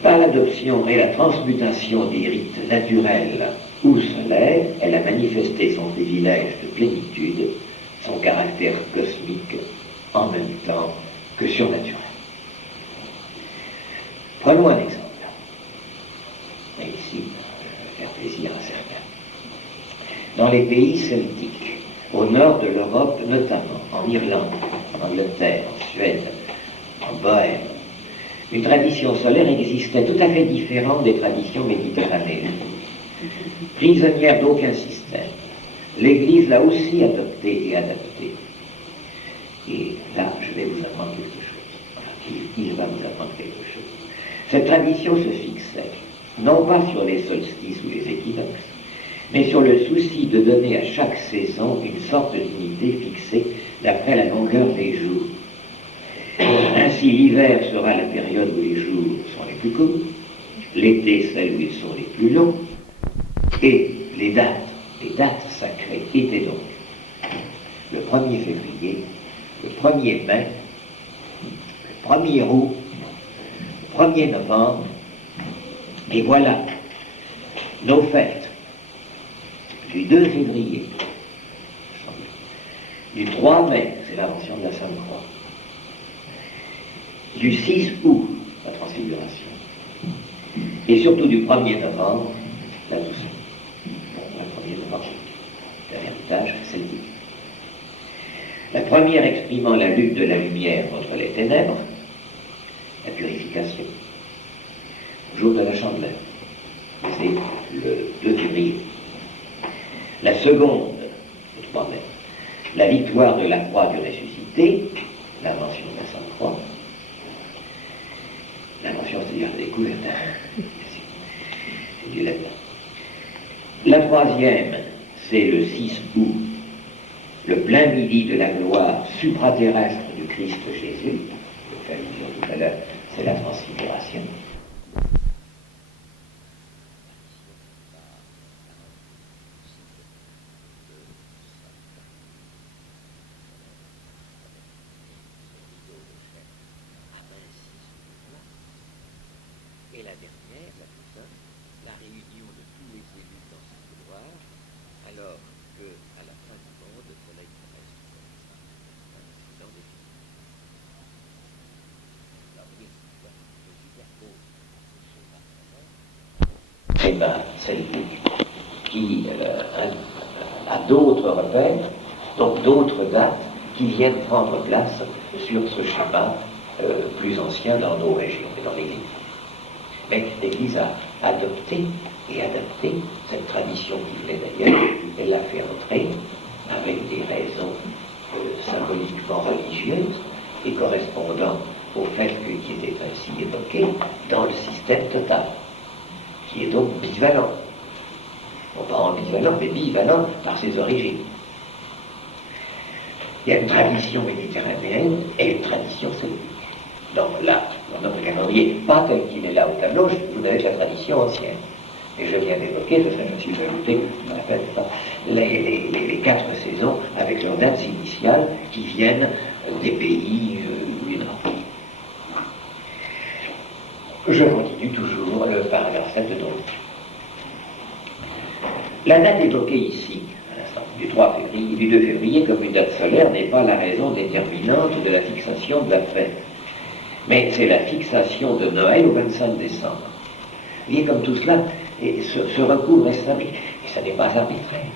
Par l'adoption et la transmutation des rites naturels ou solaires, elle a manifesté son privilège de plénitude, son caractère cosmique, en même temps que surnaturel. Prenons un exemple. Et ici, faire plaisir à certains. Dans les pays celtiques, au nord de l'Europe notamment, en Irlande, en Angleterre, en Suède, en Bohême, une tradition solaire existait tout à fait différente des traditions méditerranéennes. Prisonnière d'aucun système, l'Église l'a aussi adoptée et adaptée. Et là, je vais vous apprendre quelque chose. Il va vous apprendre quelque chose. Cette tradition se fixait, non pas sur les solstices ou les équinoxes, mais sur le souci de donner à chaque saison une sorte d'unité fixée d'après la longueur des jours. Ainsi, l'hiver sera la période où les jours sont les plus courts, l'été celle où ils sont les plus longs, et les dates sacrées étaient donc le 1er février, le 1er mai, le 1er août, le 1er novembre, et voilà nos fêtes du 2 février, du 3 mai, c'est l'invention de la Sainte Croix, du 6 août, la transfiguration, et surtout du 1er novembre, la douceur. Bon, la 1er novembre, l'héritage celtique. La première exprimant la lutte de la lumière contre les ténèbres, la purification, le jour de la chandeleur, c'est le 2 février. La seconde, le 3 mai, la victoire de la croix du ressuscité, l'invention de la Sainte Croix. L'invention, c'est-à-dire la découverte, c'est du latin. La troisième, c'est le 6 août, le plein midi de la gloire supraterrestre du Christ Jésus. Je fais allusion tout à l'heure, c'est la transfiguration. Et la dernière, la plus simple, la réunion de tous les élus dans cette gloire, alors que, à la fin du monde, le soleil terrestre sera un incident définitif. Alors, vous voyez, je superpose ce schéma celtique qui a d'autres repères, donc d'autres dates qui viennent prendre place sur ce schéma plus ancien dans nos régions et dans l'Église. Mais l'Église a adopté et adapté cette tradition qui venait d'ailleurs, elle l'a fait entrer avec des raisons symboliquement religieuses et correspondant au fait qui était ainsi évoqué dans le système total, qui est donc bivalent. Non pas ambivalent, mais bivalent par ses origines. Il y a une tradition méditerranéenne et une tradition celtique. Donc là, dans notre calendrier, pas tel qu'il est là au tableau, vous avez la tradition ancienne. Et je viens d'évoquer, je suis ajouté, je ne me rappelle pas, les 4 saisons avec leurs dates initiales qui viennent des pays du Nord. Je continue toujours le paragraphe 7 donc. La date évoquée ici, à l'instant, du 3 février, du 2 février comme une date solaire n'est pas la raison déterminante de la fixation de la fête. Mais c'est la fixation de Noël au 25 décembre. Vous voyez comme tout cela, et ce recours est symbolique, et ça n'est pas arbitraire,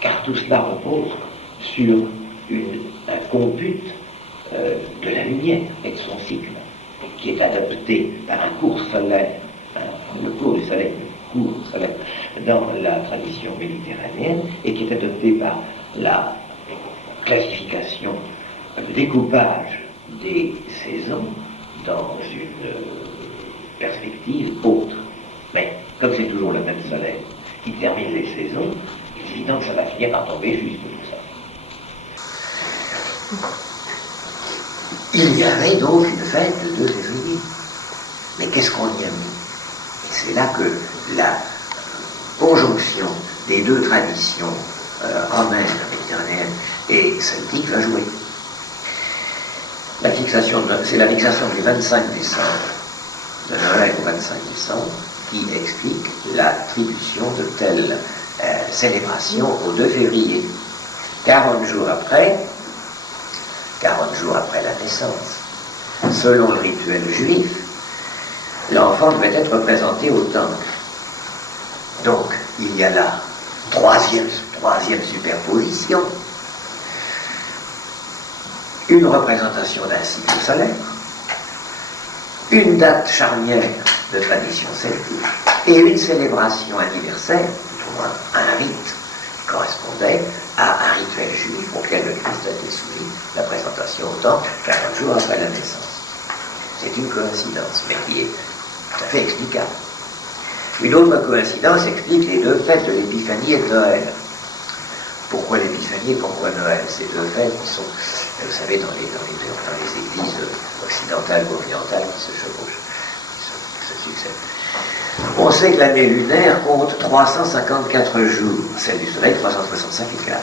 car tout cela repose sur un compute de la lumière et de son cycle, qui est adopté par un cours solaire, le cours du soleil, le cours solaire, dans la tradition méditerranéenne, et qui est adopté par la classification, le découpage des saisons dans une perspective autre. Mais comme c'est toujours le même soleil qui termine les saisons, il est évident que ça va finir par tomber juste tout ça. Il y avait donc une fête le 2 février. Mais qu'est-ce qu'on y a mis? Et c'est là que la conjonction des deux traditions romaine, méditerranéenne et celtique va jouer. C'est la fixation du 25 décembre, de Noël au 25 décembre, qui explique l'attribution de telle célébration au 2 février. 40 jours après la naissance, selon le rituel juif, l'enfant devait être représenté au temple. Donc, il y a là troisième superposition, une représentation d'un cycle solaire, une date charnière de tradition celtique et une célébration anniversaire, tout au moins un rite qui correspondait à un rituel juif auquel le Christ a été soumis, la présentation au temple 40 jours après la naissance. C'est une coïncidence, mais qui est tout à fait explicable. Une autre coïncidence explique les deux fêtes de l'Épiphanie et de Noël. Pourquoi l'Épiphanie et pourquoi Noël? Ces deux fêtes qui sont, vous savez, dans les églises occidentales ou orientales qui se chevauchent, qui se succèdent. On sait que l'année lunaire compte 354 jours, celle du Soleil 365 écarts.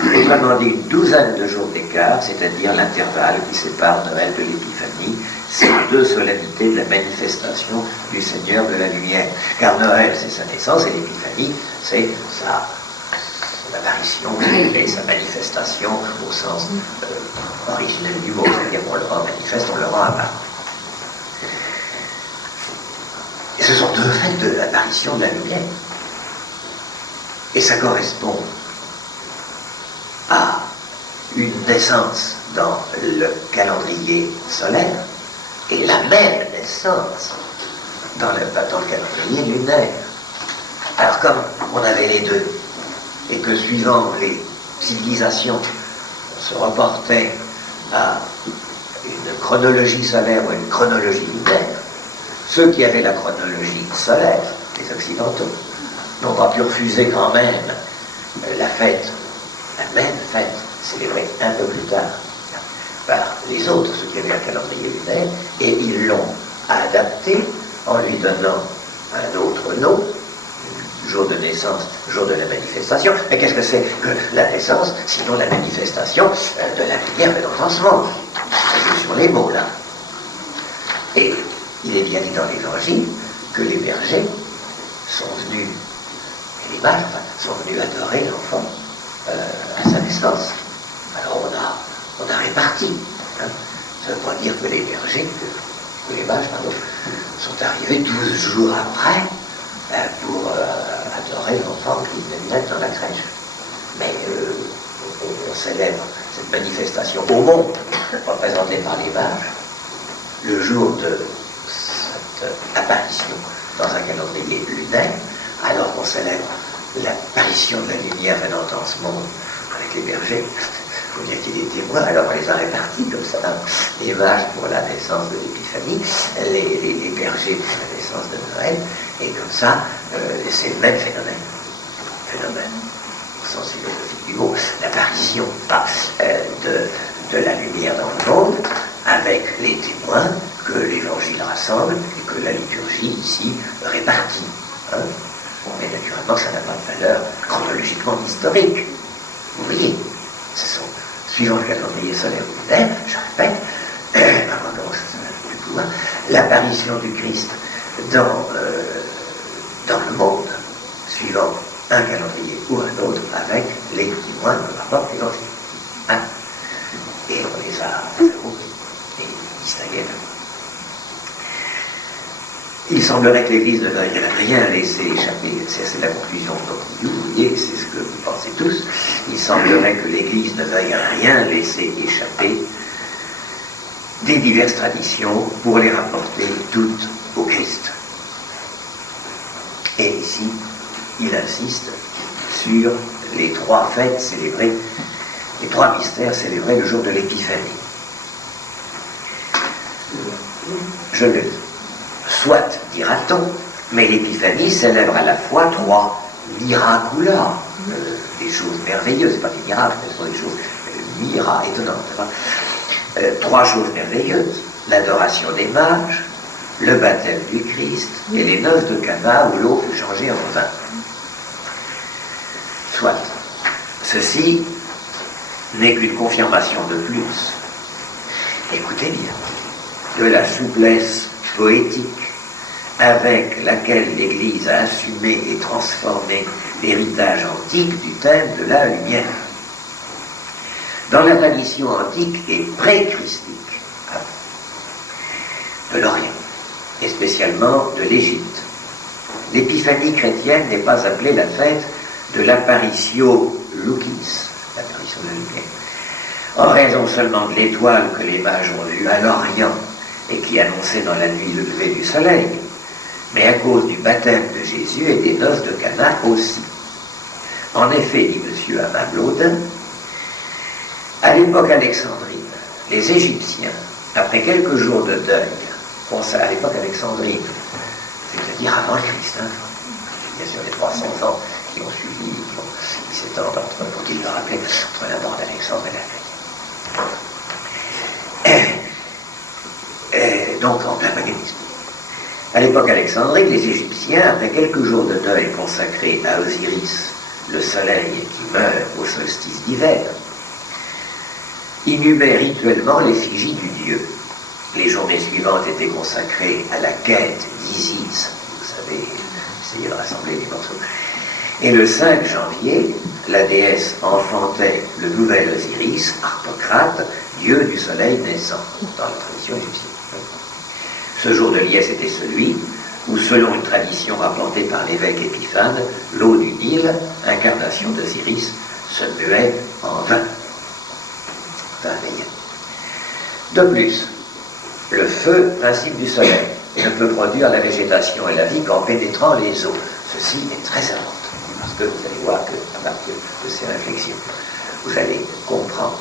Autrement dit, une douzaine de jours d'écart, c'est-à-dire l'intervalle qui sépare Noël de l'Épiphanie, c'est deux solennités de la manifestation du Seigneur de la lumière. Car Noël, c'est sa naissance, et l'Épiphanie, c'est sa apparition et sa manifestation au sens originel du mot, c'est-à-dire qu'on le rend manifeste, on le rend apparent. Et ce sont deux fêtes de l'apparition de la lumière. Et ça correspond à une naissance dans le calendrier solaire et la même naissance dans le calendrier lunaire. Alors comme on avait les deux, et que suivant les civilisations, on se reportait à une chronologie solaire ou une chronologie lunaire, ceux qui avaient la chronologie solaire, les Occidentaux, n'ont pas pu refuser quand même la même fête, célébrée un peu plus tard par les autres, ceux qui avaient un calendrier lunaire, et ils l'ont adapté en lui donnant un autre nom, jour de naissance, jour de la manifestation. Mais qu'est-ce que c'est que la naissance, sinon la manifestation de la lumière venant dans ce monde? Ça joue sur les mots, là. Et il est bien dit dans l'Évangile que les bergers sont venus, et les mages, sont venus adorer l'enfant à sa naissance. Alors on a réparti. Hein. Ça ne veut pas dire que les bergers, que les mages, pardon, sont arrivés 12 jours après pour adorer l'enfant qui venait naître dans la crèche. Mais on célèbre cette manifestation au monde, représentée par les mages, le jour de cette apparition dans un calendrier lunaire, alors qu'on célèbre l'apparition de la lumière venant dans ce monde avec les bergers. Il faut bien qu'il y ait des témoins, alors on les a répartis comme ça, les mages pour la naissance de l'Épiphanie, les bergers pour la naissance de Noël, et comme ça, c'est le même phénomène, au sens philosophique du mot, l'apparition de la lumière dans le monde, avec les témoins que l'Évangile rassemble et que la liturgie ici répartit. Hein. Mais naturellement, ça n'a pas de valeur chronologiquement historique. Vous voyez, ce sont, suivant le calendrier solaire lunaire, je répète, l'apparition du Christ dans le monde, suivant un calendrier ou un autre, avec les témoins de rapport l'Évangile. Hein. Et on les a distingués. semblerait que l'Église ne veuille rien laisser échapper. C'est la conclusion de vous voyez, c'est ce que vous pensez tous. Il semblerait que l'Église ne veuille rien laisser échapper des diverses traditions pour les rapporter toutes au Christ. Et ici, il insiste sur les trois fêtes célébrées, les trois mystères célébrés le jour de l'Épiphanie. Je le soit, dira-t-on, mais l'Épiphanie célèbre à la fois trois miracula, des choses merveilleuses, c'est pas des miracles, mais ce sont des choses étonnantes. Trois choses merveilleuses, l'adoration des mages, le baptême du Christ et les noces de Cana où l'eau fut changée en vin. Soit, ceci n'est qu'une confirmation de plus. Écoutez bien, de la souplesse poétique avec laquelle l'Église a assumé et transformé l'héritage antique du thème de la lumière. Dans la tradition antique et pré-christique de l'Orient, et spécialement de l'Égypte, l'épiphanie chrétienne n'est pas appelée la fête de l'apparitio lucis, l'apparition de la lumière, en raison seulement de l'étoile que les mages ont vue à l'Orient et qui annonçait dans la nuit le lever du soleil, mais à cause du baptême de Jésus et des noces de Cana aussi. En effet, dit M. Amablodin, à l'époque alexandrine, les Égyptiens, après quelques jours de deuil, à l'époque alexandrine, c'est-à-dire avant le Christ, bien sûr les 300 ans qui ont suivi, qui s'étendent entre, faut-il le rappeler, entre la mort d'Alexandre et la fête. Donc en plein paganisme. À l'époque alexandrine, les Égyptiens, après quelques jours de deuil consacrés à Osiris, le soleil qui meurt au solstice d'hiver, inhumaient rituellement l'effigie du dieu. Les journées suivantes étaient consacrées à la quête d'Isis, vous savez, essayez de rassembler les morceaux. Et le 5 janvier, la déesse enfantait le nouvel Osiris, Harpocrate, dieu du soleil naissant, dans la tradition égyptienne. Ce jour de liesse était celui où, selon une tradition rapportée par l'évêque Épiphane, l'eau du Nil, incarnation d'Osiris, se muait en vin. De plus, le feu, principe du soleil, ne peut produire la végétation et la vie qu'en pénétrant les eaux. Ceci est très important, parce que vous allez voir qu'à partir de ces réflexions, vous allez comprendre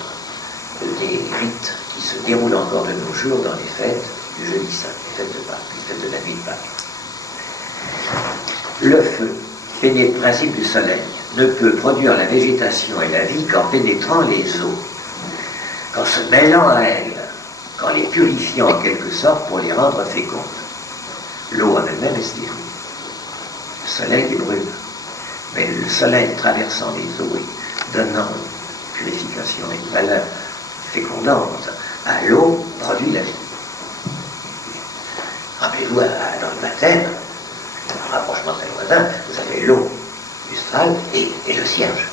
les rites qui se déroulent encore de nos jours dans les fêtes du jeudi saint, les fêtes de Pâques, les fêtes de la nuit de Pâques. Le feu, principe du soleil, ne peut produire la végétation et la vie qu'en pénétrant les eaux, qu'en se mêlant à elles, qu'en les purifiant en quelque sorte pour les rendre fécondes. L'eau en elle-même est stérile. Le soleil les brûle. Mais le soleil traversant les eaux et donnant une purification et une valeur fécondante à l'eau produit la vie. Rappelez-vous, dans le baptême, un rapprochement très lointain, vous avez l'eau du Sphale et le cierge,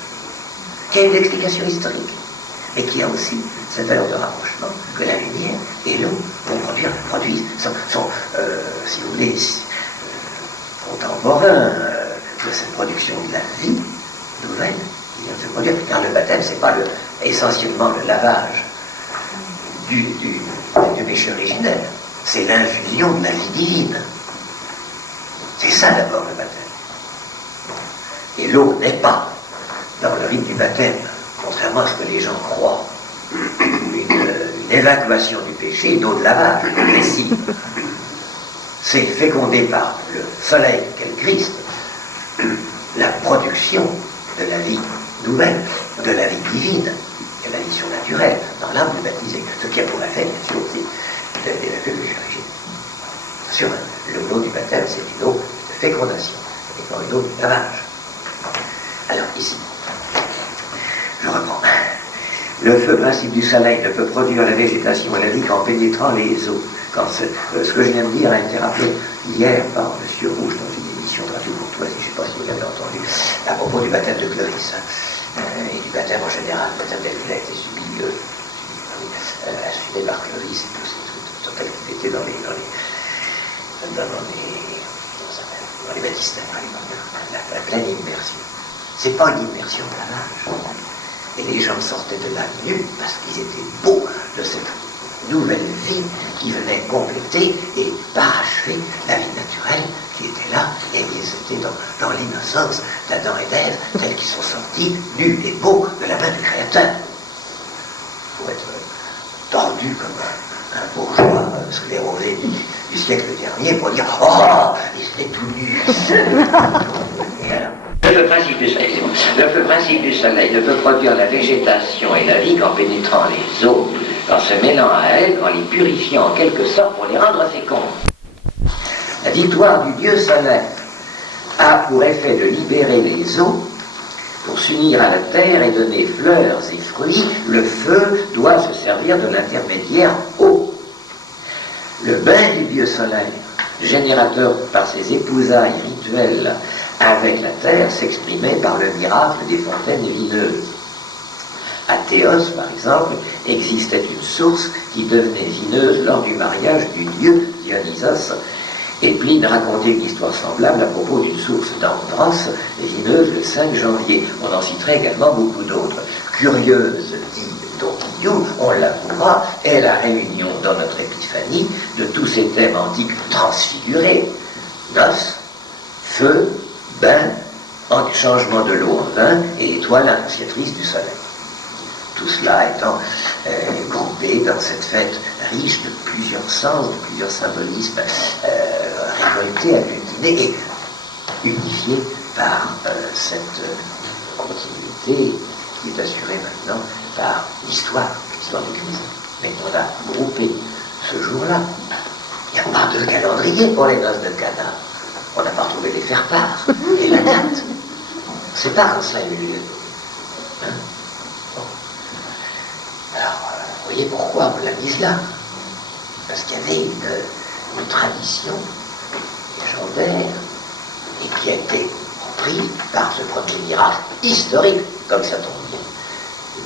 qui a une explication historique, mais qui a aussi cette valeur de rapprochement que la lumière et l'eau produisent, sont si vous voulez, contemporains de cette production de la vie nouvelle qui vient de se produire, car le baptême, c'est pas essentiellement le lavage du péché originel, c'est l'infusion de la vie divine. C'est ça d'abord le baptême. Et l'eau n'est pas, dans le rite du baptême, contrairement à ce que les gens croient, une évacuation du péché, une eau de lavage, lessive. C'est fécondé par le soleil qu'est le Christ, la production de la vie nouvelle, de la vie divine, de la vie surnaturelle, dans l'âme du baptisé. Ce qui a pour effet, bien sûr, c'est d'évacuer le péché originel. Sur l'eau du baptême, c'est une eau de fécondation, et pas une eau de lavage. Alors, ici, je reprends. Le feu, principe du soleil, ne peut produire la végétation et la vie qu'en pénétrant les eaux. Quand ce que je viens de dire a été rappelé hier par M. Rouge dans une émission de Radio Courtoisie, je ne sais pas si vous l'avez entendu, à propos du baptême de Clovis, et du baptême en général. Le baptême d'Elvire a été assumé par Clovis, tout était dans les dans les baptistères, la pleine immersion. C'est pas une immersion planage. Et les gens sortaient de là nus parce qu'ils étaient beaux de cette nouvelle vie qui venait compléter et parachever la vie naturelle qui était là, et ils étaient dans l'innocence d'Adam et d'Ève, tels qu'ils sont sortis nus et beaux de la main du Créateur. Il faut être tordu comme un bourgeois sclérosé du siècle dernier pour dire « Oh, il était tout nu !» Le principe du soleil ne peut produire la végétation et la vie qu'en pénétrant les eaux, en se mêlant à elles, en les purifiant en quelque sorte pour les rendre fécondes. La victoire du Dieu soleil a pour effet de libérer les eaux pour s'unir à la terre et donner fleurs et fruits. Le feu doit se servir de l'intermédiaire eau. Le bain du Dieu soleil, générateur par ses épousailles rituelles avec la terre, s'exprimait par le miracle des fontaines vineuses. À Théos, par exemple, existait une source qui devenait vineuse lors du mariage du dieu Dionysos, et Pline racontait une histoire semblable à propos d'une source d'Andros, vineuse le 5 janvier. On en citerait également beaucoup d'autres. Curieuse, dit Don Quixote, on l'avouera, est la réunion dans notre épiphanie de tous ces thèmes antiques transfigurés. Noces, feu, bain, changement de l'eau en vin et étoile annonciatrice du soleil. Tout cela étant groupé dans cette fête riche de plusieurs sens, de plusieurs symbolismes récoltés, agglutinés et unifiés par cette continuité qui est assurée maintenant par l'histoire du Christ. Mais on a groupé ce jour-là. Il n'y a pas de calendrier pour les noces de Cana. On n'a pas retrouvé les faire-part et la date. C'est pas en 5 minutes. Hein? Alors, vous voyez pourquoi on l'a mise là. Parce qu'il y avait une tradition légendaire et qui a été reprise par ce premier miracle historique, comme ça tombe bien,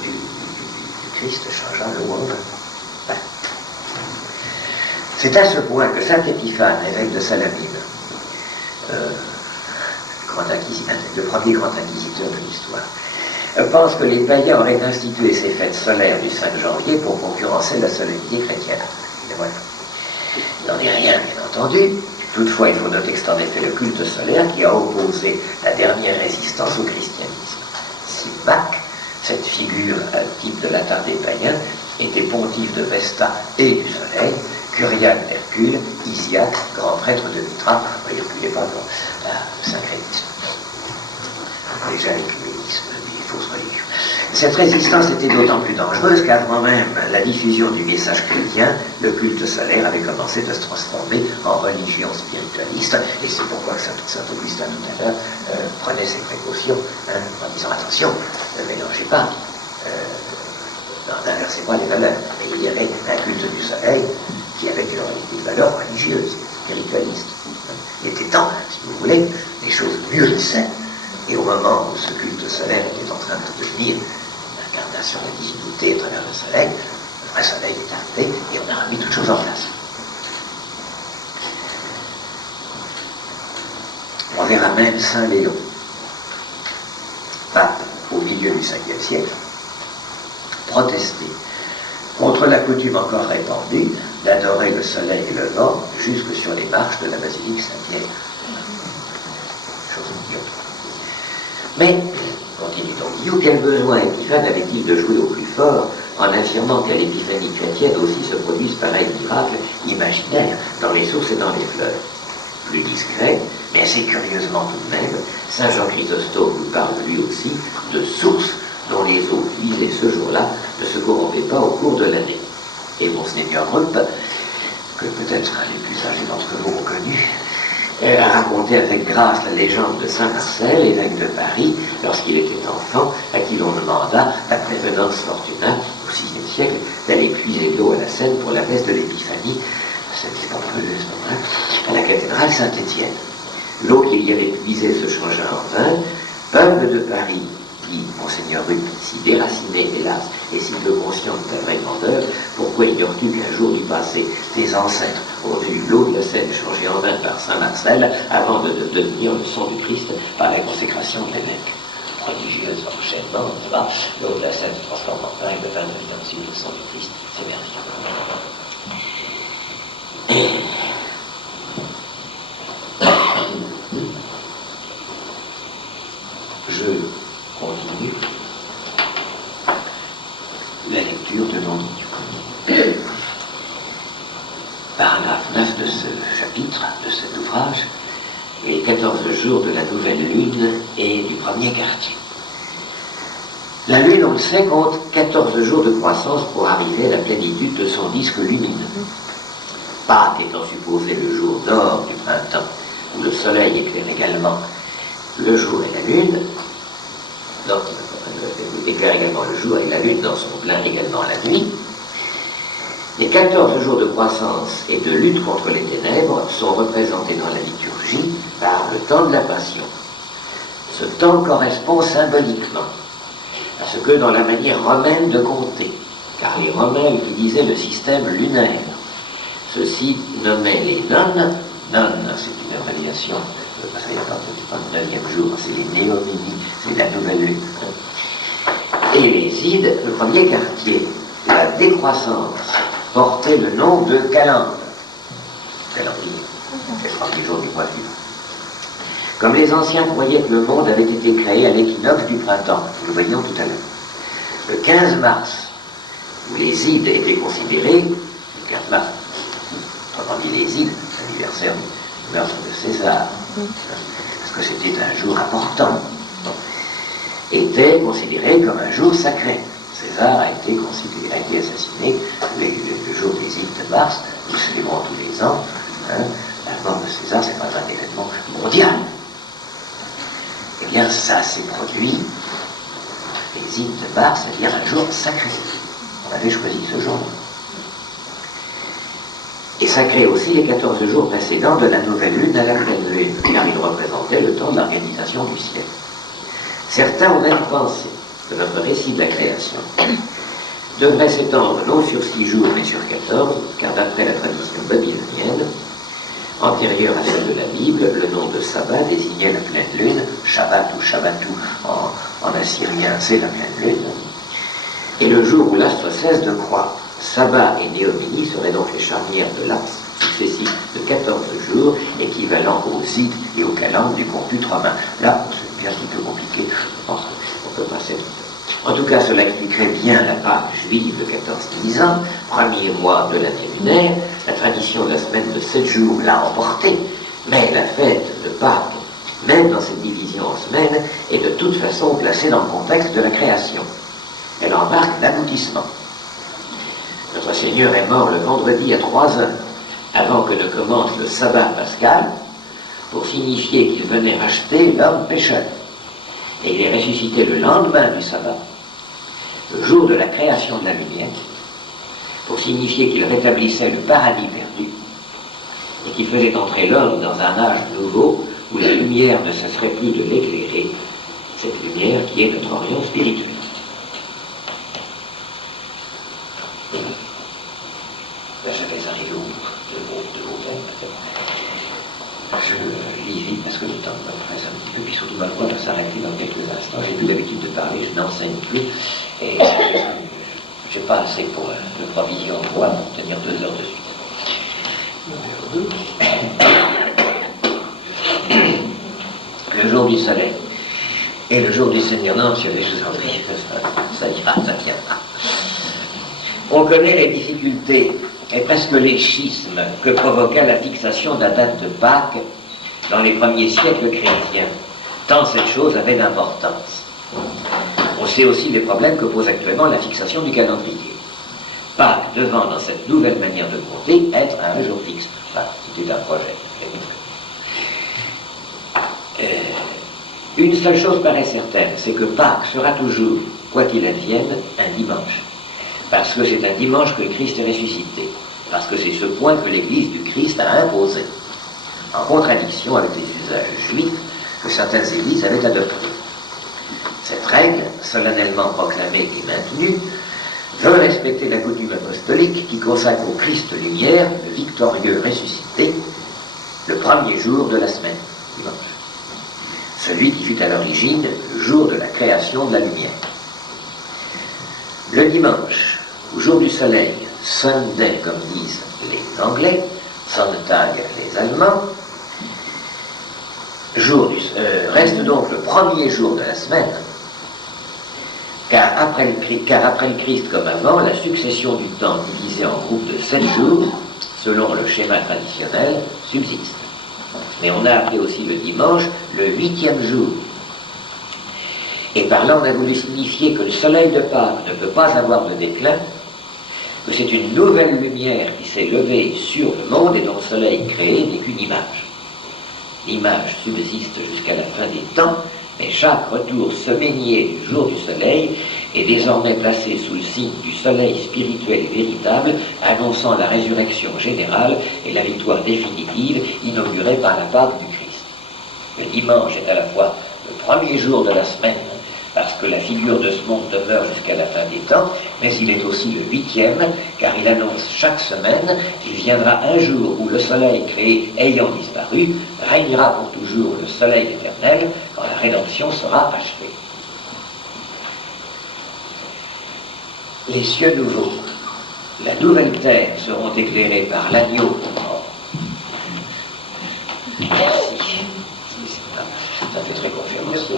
du Christ changeant le monde. Ouais. C'est à ce point que Saint Épiphane, évêque de Salamine, le premier grand inquisiteur de l'histoire, pense que les païens auraient institué ces fêtes solaires du 5 janvier pour concurrencer la solennité chrétienne. Et voilà. Il n'en est rien, bien entendu. Toutefois, il faut noter que c'est en effet le culte solaire qui a opposé la dernière résistance au christianisme. Sylvac, cette figure type de latin des païens, était pontife de Vesta et du soleil, Curial d'Hercule, Isiaque, grand prêtre de Mitra. Hercule n'est pas dans le syncrétisme. Déjà l'écuménisme, les fausses religions. Cette résistance était d'autant plus dangereuse qu'avant même la diffusion du message chrétien, le culte solaire avait commencé à se transformer en religion spiritualiste, et c'est pourquoi Saint Augustin tout à l'heure prenait ses précautions en disant attention, ne mélangez pas, n'inversez pas les valeurs. Et il y avait un culte du soleil qui avait des valeurs religieuses, spiritualistes. Il était temps, si vous voulez, les choses mûrissaient. Et au moment où ce culte solaire était en train de devenir l'incarnation de la divinité à travers le soleil, le vrai soleil est arrivé et on a remis toutes choses en place. On verra même Saint Léon, pape au milieu du 5e siècle, protester contre la coutume encore répandue d'adorer le soleil levant jusque sur les marches de la basilique Saint-Pierre. Chose idiote. Mais, continue Don Quixote, quel besoin Épiphane avait-il de jouer au plus fort en affirmant qu'à l'épiphanie chrétienne aussi se produisent pareils miracles imaginaires dans les sources et dans les fleuves. Plus discret, mais assez curieusement tout de même, Saint Jean Chrysostome nous parle lui aussi de sources dont les eaux puisées ce jour-là ne se corrompaient pas au cours de l'année. Et Monseigneur Rupp, que peut-être les plus âgés d'entre vous ont connu, a raconté avec grâce la légende de Saint Marcel, évêque de Paris, lorsqu'il était enfant, à qui l'on demanda, d'après Venance Fortuna, au VIe siècle, d'aller puiser de l'eau à la Seine pour la messe de l'Épiphanie, c'était pas prévu à ce moment-là, à la cathédrale Saint-Étienne. L'eau qu'il y avait puisée se changea en vin. Peuple de Paris, dit Monseigneur Rupp, si déraciné, hélas, et si peu conscient de ta vraie grandeur, pourquoi ignores-tu qu'un jour du passé, tes ancêtres ont vu l'eau de la Seine changée en vin par Saint Marcel avant de devenir le sang du Christ par la consécration de l'évêque? Prodigieuse enchaînement, n'est-ce pas? L'eau de la Seine se transforme en vin et le vin devient ensuite le sang du Christ. C'est merveilleux. Je continue la lecture de l'Antiquité. Paragraphe 9 de ce chapitre, de cet ouvrage, les 14 jours de la nouvelle lune et du premier quartier. La lune, on le sait, compte 14 jours de croissance pour arriver à la plénitude de son disque lumineux. Pâques étant supposé le jour d'or du printemps, où le soleil éclaire également le jour et la lune, donc éclaire également le jour et la lune dans son plein également la nuit. Les 14 jours de croissance et de lutte contre les ténèbres sont représentés dans la liturgie par le temps de la Passion. Ce temps correspond symboliquement à ce que dans la manière romaine de compter, car les Romains utilisaient le système lunaire. Ceux-ci nommaient les nonnes, nonnes c'est une abréviation, parce qu'il n'y a pas le 9e jour, c'est les néominies, c'est la nouvelle lune. Et les ides, le premier quartier, la décroissance, portait le nom de calendre, calendrier, les premiers jours du mois suivant. Comme les anciens croyaient que le monde avait été créé à l'équinoxe du printemps, nous le voyions tout à l'heure. Le 15 mars, où les ides étaient considérés, le 15 mars, autrement dit les ides, l'anniversaire du meurtre de César, parce que c'était un jour important, était considéré comme un jour sacré. César a été assassiné le jour des ides de mars, nous célébrons tous les ans, la mort de César, c'est pas un événement mondial. Eh bien, ça s'est produit, les ides de mars, c'est-à-dire un jour sacré. On avait choisi ce jour-là. Et sacré aussi les 14 jours précédents de la nouvelle lune à la pleine lune, car ils représentaient le temps de l'organisation du ciel. Certains ont même pensé que notre récit de la création devrait s'étendre non sur 6 jours mais sur 14, car d'après la tradition babylonienne, antérieure à celle de la Bible, le nom de sabbat désignait la pleine lune, Shabbat ou Shabbatou en assyrien, c'est la pleine lune, et le jour où l'astre cesse de croître. Sabbat et Néomini seraient donc les charnières de l'axe successif de 14 jours, équivalent aux ides et aux calendes du compute romain. Là, c'est bien un petit peu compliqué, je pense qu'on peut passer. En tout cas, cela expliquerait bien la Pâque juive de 14 Nisan, premier mois de l'année lunaire. La tradition de la semaine de 7 jours l'a emporté, mais la fête de Pâques, même dans cette division en semaines, est de toute façon placée dans le contexte de la création. Elle en marque l'aboutissement. Notre Seigneur est mort le vendredi à 3 heures, avant que ne commence le sabbat pascal, pour signifier qu'il venait racheter l'homme pécheur. Et il est ressuscité le lendemain du sabbat, le jour de la création de la lumière, pour signifier qu'il rétablissait le paradis perdu, et qu'il faisait entrer l'homme dans un âge nouveau, où la lumière ne cesserait plus de l'éclairer, cette lumière qui est notre orient spirituel. Là, j'avais arrivé au bout de vos thèmes. Je lis vite parce que le temps me presse un petit peu, puis surtout ma voix va s'arrêter dans quelques instants. J'ai plus l'habitude de parler, je n'enseigne plus, et je n'ai pas assez pour de provision en voix pour tenir 2 heures de suite. Le jour du soleil et le jour du Seigneur. Non, monsieur, je vous en prie, ça ira, ça viendra. On connaît les difficultés et presque les schismes que provoqua la fixation de la date de Pâques dans les premiers siècles chrétiens, tant cette chose avait d'importance. On sait aussi les problèmes que pose actuellement la fixation du calendrier. Pâques devant, dans cette nouvelle manière de compter, être un jour fixe. Enfin, c'était un projet. Une seule chose paraît certaine, c'est que Pâques sera toujours, quoi qu'il advienne, un dimanche. Parce que c'est un dimanche que le Christ est ressuscité. Parce que c'est ce point que l'Église du Christ a imposé, en contradiction avec les usages juifs que certaines églises avaient adoptés. Cette règle, solennellement proclamée et maintenue, veut respecter la coutume apostolique qui consacre au Christ lumière, le victorieux ressuscité, le premier jour de la semaine, dimanche. Celui qui fut à l'origine le jour de la création de la lumière. Le dimanche, au jour du soleil, Sunday comme disent les Anglais, Sonntag les Allemands, reste donc le premier jour de la semaine, car après le Christ comme avant, la succession du temps divisé en groupes de 7 jours, selon le schéma traditionnel, subsiste. Mais on a appelé aussi le dimanche le 8e jour. Et par là, on a voulu signifier que le soleil de Pâques ne peut pas avoir de déclin, que c'est une nouvelle lumière qui s'est levée sur le monde et dont le soleil créé n'est qu'une image. L'image subsiste jusqu'à la fin des temps, mais chaque retour semainier du jour du soleil est désormais placé sous le signe du soleil spirituel et véritable, annonçant la résurrection générale et la victoire définitive inaugurée par la Pâque du Christ. Le dimanche est à la fois le premier jour de la semaine, parce que la figure de ce monde demeure jusqu'à la fin des temps, mais il est aussi le 8e, car il annonce chaque semaine qu'il viendra un jour où le soleil créé ayant disparu régnera pour toujours le soleil éternel quand la rédemption sera achevée. Les cieux nouveaux, la nouvelle terre seront éclairés par l'agneau. Merci. Ça fait très conférence.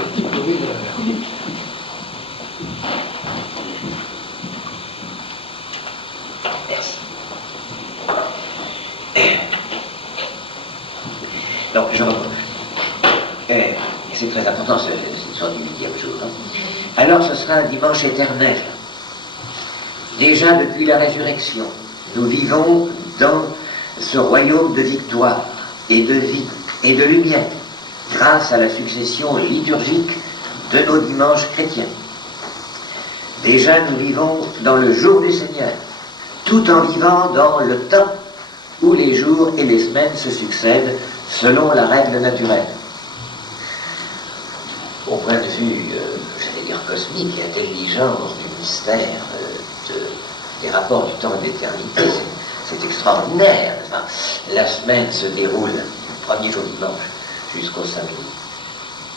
Merci. Donc, je reprends. C'est très important, cette histoire du 8e jour. Hein. Alors, ce sera un dimanche éternel. Déjà, depuis la résurrection, nous vivons dans ce royaume de victoire et de vie et de lumière, grâce à la succession liturgique de nos dimanches chrétiens. Déjà, nous vivons dans le jour du Seigneur, tout en vivant dans le temps où les jours et les semaines se succèdent selon la règle naturelle. Au point de vue, j'allais dire cosmique et intelligence du mystère des rapports du temps et de l'éternité, c'est extraordinaire. Enfin, la semaine se déroule du premier jour dimanche jusqu'au samedi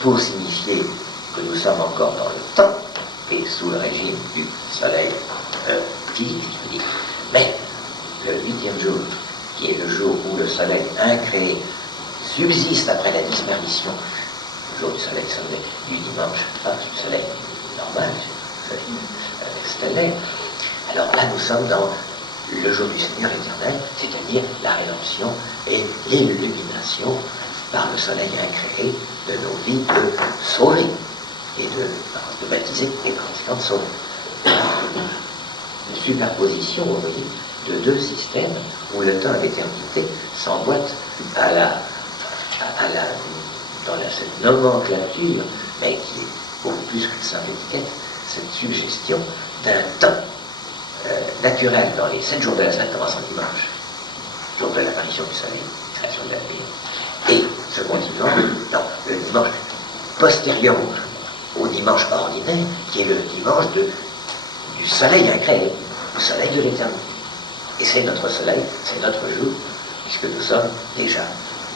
pour signifier que nous sommes encore dans le temps et sous le régime du soleil physique. Mais le 8e jour, qui est le jour où le soleil incréé subsiste après la disparition, le jour du soleil du dimanche, pas du soleil normal, du soleil stellaire. Alors là, nous sommes dans le jour du Seigneur éternel, c'est-à-dire la rédemption et l'illumination par le soleil incréé de nos vies de sauvés et de baptisés et par conséquent de sauvés. Une superposition, vous voyez, de deux systèmes où le temps et l'éternité s'emboîtent dans cette nomenclature, mais qui est beaucoup plus qu'une simple étiquette, cette suggestion d'un temps naturel dans les 7 jours de la semaine, commençant dimanche, jour de l'apparition du soleil, création de la lumière, et se continuant dans le dimanche postérieur au dimanche ordinaire, qui est le dimanche du soleil incréé, le soleil de l'éternité. Et c'est notre soleil, c'est notre jour, puisque nous sommes déjà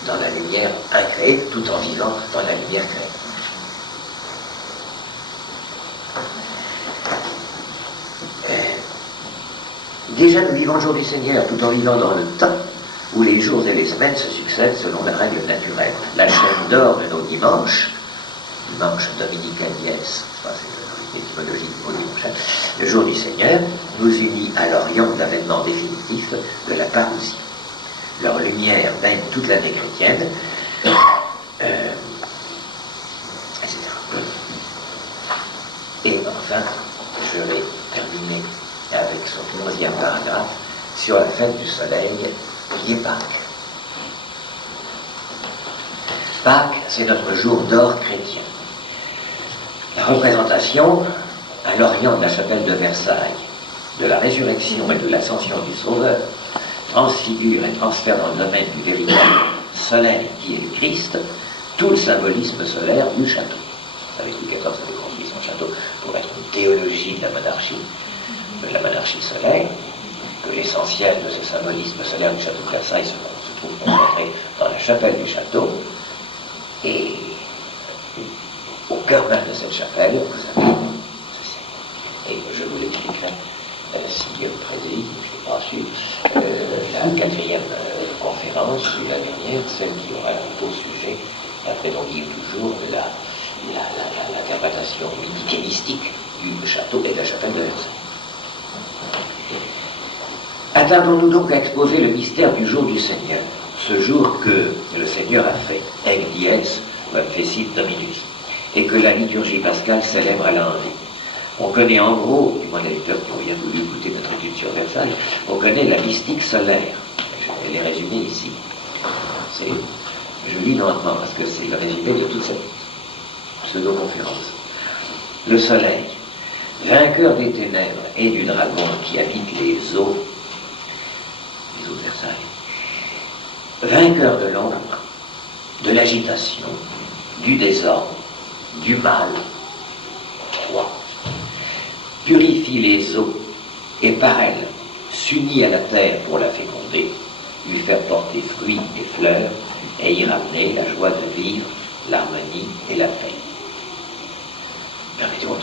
dans la lumière incréée, tout en vivant dans la lumière créée. Déjà, nous vivons le jour du Seigneur, tout en vivant dans le temps où les jours et les semaines se succèdent selon la règle naturelle. La chaîne d'or de nos dimanches, dimanche dominical dies, c'est l'étymologie du mot dimanche, le jour du Seigneur, nous unit à l'Orient de l'avènement définitif de la parousie. Leur lumière baigne toute l'année chrétienne, etc. Et enfin, je vais terminer avec son 11e paragraphe sur la fête du soleil qui est Pâques. Pâques, c'est notre jour d'or chrétien. La représentation à l'Orient de la chapelle de Versailles de la résurrection et de l'ascension du Sauveur transfigure et transfère dans le domaine du véritable soleil qui est le Christ tout le symbolisme solaire du château. Avec Louis XIV avait construit son château pour être une théologie de la monarchie solaire, que l'essentiel de ces symbolismes solaires du château de Versailles se trouve concentré dans la chapelle du château. Et au cœur même de cette chapelle, vous avez ceci. Et je vous l'expliquerai si Dieu me prédit, je n'ai pas su, la 4e conférence, la dernière, celle qui aura au sujet, après on dit toujours, l'interprétation mythique et mystique du château et de la chapelle de Versailles. Attardons-nous donc à exposer le mystère du jour du Seigneur, ce jour que le Seigneur a fait, Ec dies, fecit Dominus, et que la liturgie pascale célèbre à l'envie. On connaît en gros, du moins les lecteurs qui ont bien voulu écouter notre étude sur Versailles, on connaît la mystique solaire. Je vais les résumer ici. Je lis lentement parce que c'est le résumé de toute cette pseudo-conférence. Le soleil, vainqueur des ténèbres et du dragon qui habite les eaux de Versailles, vainqueur de l'ombre, de l'agitation, du désordre, du mal, roi, purifie les eaux et par elles s'unit à la terre pour la féconder, lui faire porter fruits et fleurs et y ramener la joie de vivre, l'harmonie et la paix. Permettez-moi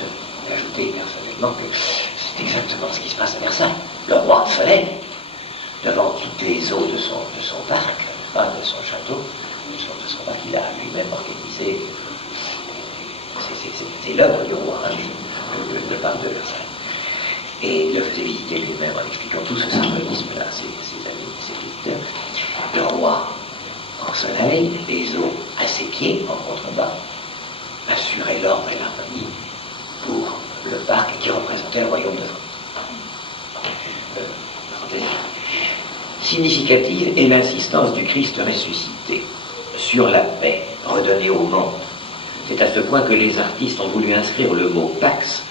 d'ajouter personnellement que c'est exactement ce qui se passe à Versailles. Le roi soleil, devant toutes les eaux de son parc, de son château, de son parc, il a lui-même organisé. C'est l'œuvre du roi, le parc de Versailles. Et il le faisait visiter lui-même en expliquant tout ce symbolisme-là à ses amis, ses visiteurs. Le roi en soleil, les eaux à ses pieds, en contrebas, assuraient l'ordre et l'harmonie pour le parc qui représentait le royaume de France. Significative est l'insistance du Christ ressuscité sur la paix redonnée au monde. C'est à ce point que les artistes ont voulu inscrire le mot « pax »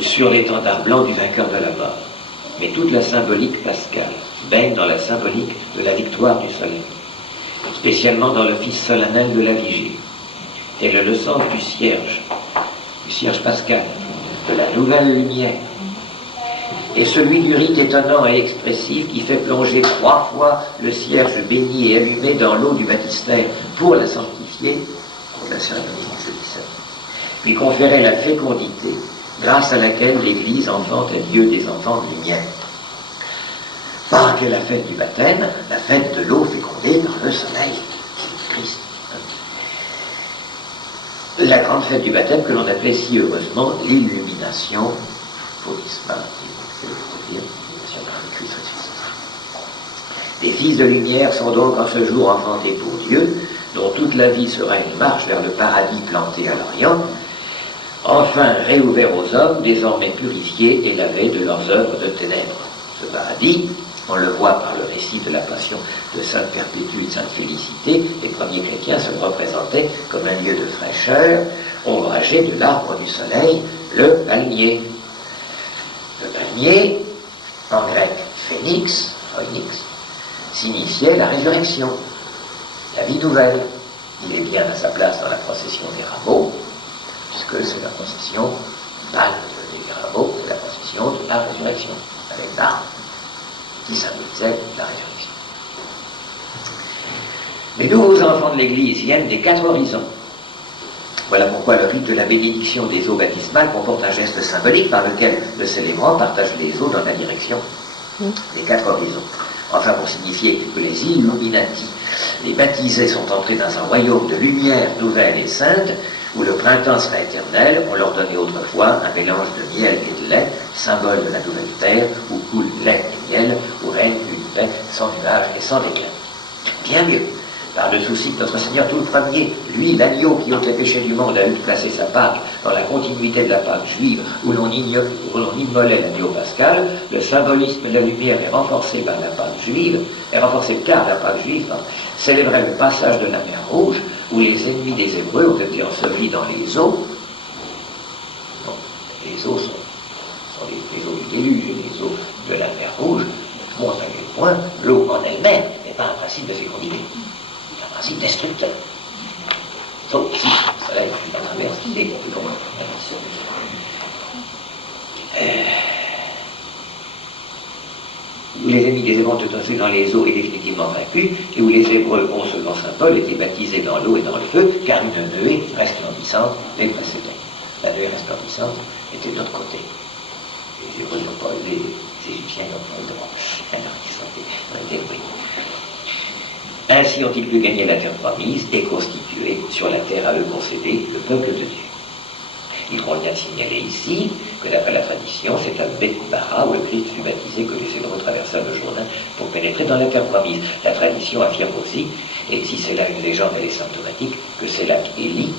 sur l'étendard blanc du vainqueur de la mort. Mais toute la symbolique pascale baigne dans la symbolique de la victoire du soleil, spécialement dans l'office solennel de la vigile. Tel est le sens du cierge pascal, de la nouvelle lumière, et celui du rite étonnant et expressif qui fait plonger 3 fois le cierge béni et allumé dans l'eau du baptistère pour la sanctifier, pour la cérémonie du jeudi saint, puis conférer la fécondité, grâce à laquelle l'Église enfante à Dieu des enfants de lumière. Pâques est la fête du baptême, la fête de l'eau fécondée par le soleil, c'est Christ. La grande fête du baptême que l'on appelait si heureusement l'illumination, fautisme, l'illumination par le Christ ressuscité. Les fils de lumière sont donc en ce jour enfantés pour Dieu, dont toute la vie sera une marche vers le paradis planté à l'Orient, enfin réouvert aux hommes, désormais purifiés et lavés de leurs œuvres de ténèbres. Ce paradis, on le voit par le récit de la passion de Sainte Perpétue et de Sainte Félicité, les premiers chrétiens se le représentaient comme un lieu de fraîcheur, ombragé de l'arbre du soleil, le palmier. Le palmier, en grec phénix, signifiait la résurrection, la vie nouvelle. Il est bien à sa place dans la procession des rameaux, puisque c'est la procession pâle des rameaux, c'est la procession de la résurrection, avec l'arbre qui symbolisait la résurrection. Les nouveaux enfants de l'Église viennent des 4 horizons. Voilà pourquoi le rite de la bénédiction des eaux baptismales comporte un geste symbolique par lequel le célébrant partage les eaux dans la direction des 4 horizons. Enfin, pour signifier que les Illuminati, les baptisés, sont entrés dans un royaume de lumière nouvelle et sainte, où le printemps sera éternel, on leur donnait autrefois un mélange de miel et de lait, symbole de la nouvelle terre, où coule lait et miel, où règne une paix sans nuage et sans déclin. Bien mieux, par le souci que notre Seigneur tout le premier, lui, l'agneau qui ôte les péchés du monde, a eu placé sa Pâque dans la continuité de la Pâque juive, où l'on immolait l'agneau pascal, le symbolisme de la lumière est renforcé par la Pâque juive, est renforcé car la Pâque juive célébrait le passage de la mer Rouge, où les ennemis des Hébreux ont été ensevelis dans les eaux. Donc, les eaux sont les eaux du déluge et les eaux de la mer Rouge montrent à quel point l'eau en elle-même n'est pas un principe de fécondité, c'est un principe destructeur. Donc, si soleil qui la traverse, qui est plus loin. Où les ennemis des Hébreux ont tombé dans les eaux et définitivement vaincus, et où les Hébreux ont, selon saint Paul, été baptisés dans l'eau et dans le feu, car une nuée resplendissante les précédait. La nuée resplendissante était de l'autre côté. Les Hébreux n'ont pas, les Égyptiens n'ont pas le droit. Alors ils ont été brûlés. Ainsi ont-ils pu gagner la terre promise et constituer sur la terre à eux concédée le peuple de Dieu. Il convient de signaler ici que d'après la tradition, c'est à Beth-Bara où le Christ fut baptisé que les Hébreux traversèrent le Jourdain pour pénétrer dans la terre promise. La tradition affirme aussi, et si c'est là une légende, elle est symptomatique, que c'est lac Élie,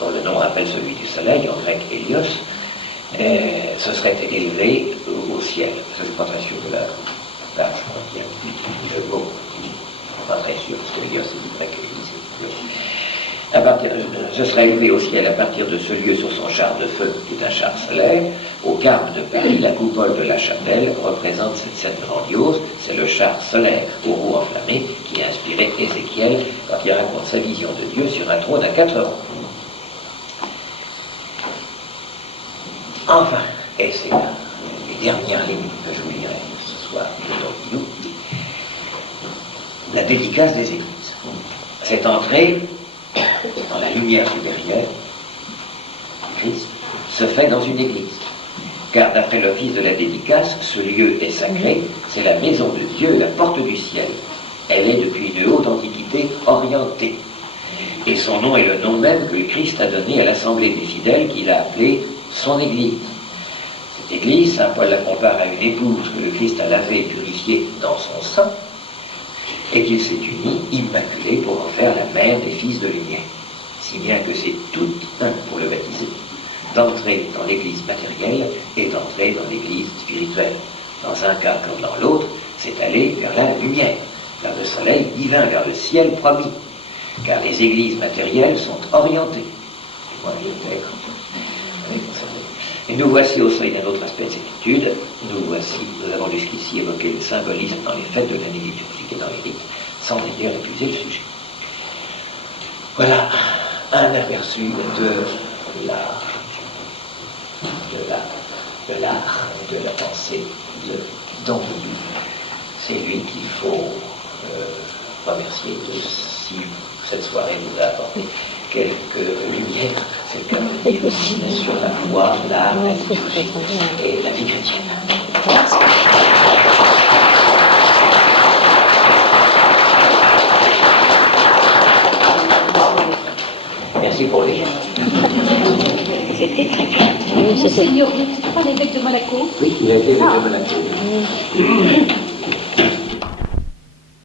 dont le nom rappelle celui du soleil, en grec Hélios, se serait élevé au ciel. Je ne suis pas très sûr de la page, je crois qu'il y a le mot. Pas très sûr, parce que Hélios est du grec Élie, je serai élevé au ciel à partir de ce lieu sur son char de feu, qui est un char solaire. Au Carme de Paris, la coupole de la chapelle représente cette scène grandiose. C'est le char solaire aux roues enflammées qui a inspiré Ézéchiel quand il raconte sa vision de Dieu sur un trône à 4 ronds. Enfin, et c'est les dernières lignes que je vous lirai ce soir de Don Guido, la dédicace des églises. Cette entrée dans la lumière supérieure du Christ se fait dans une église. Car d'après l'office de la dédicace, ce lieu est sacré, c'est la maison de Dieu, la porte du ciel. Elle est depuis une haute antiquité orientée. Et son nom est le nom même que le Christ a donné à l'assemblée des fidèles qu'il a appelée son église. Cette église, saint Paul la compare à une épouse que le Christ a lavée et purifiée dans son sang, et qu'il s'est uni, immaculé, pour en faire la mère des fils de lumière. Si bien que c'est tout un pour le baptiser, d'entrer dans l'église matérielle et d'entrer dans l'église spirituelle. Dans un cas comme dans l'autre, c'est aller vers la lumière, vers le soleil divin, vers le ciel promis. Car les églises matérielles sont orientées. Et nous voici au seuil d'un autre aspect de cette étude. Nous avons jusqu'ici évoqué le symbolisme dans les fêtes de l'année liturgique et dans les rites, sans d'ailleurs épuiser le sujet. Voilà un aperçu de l'art, de la pensée de Don Guido. C'est lui qu'il faut remercier de si cette soirée nous a apporté quelques lumières, c'est le cas de dire, sur la foi, l'art, la liturgie et la vie chrétienne. Merci. Merci pour les gens. C'était très clair. Oui, c'était. Monseigneur, vous n'êtes pas l'évêque de Monaco? Oui, il a été l'évêque de Monaco.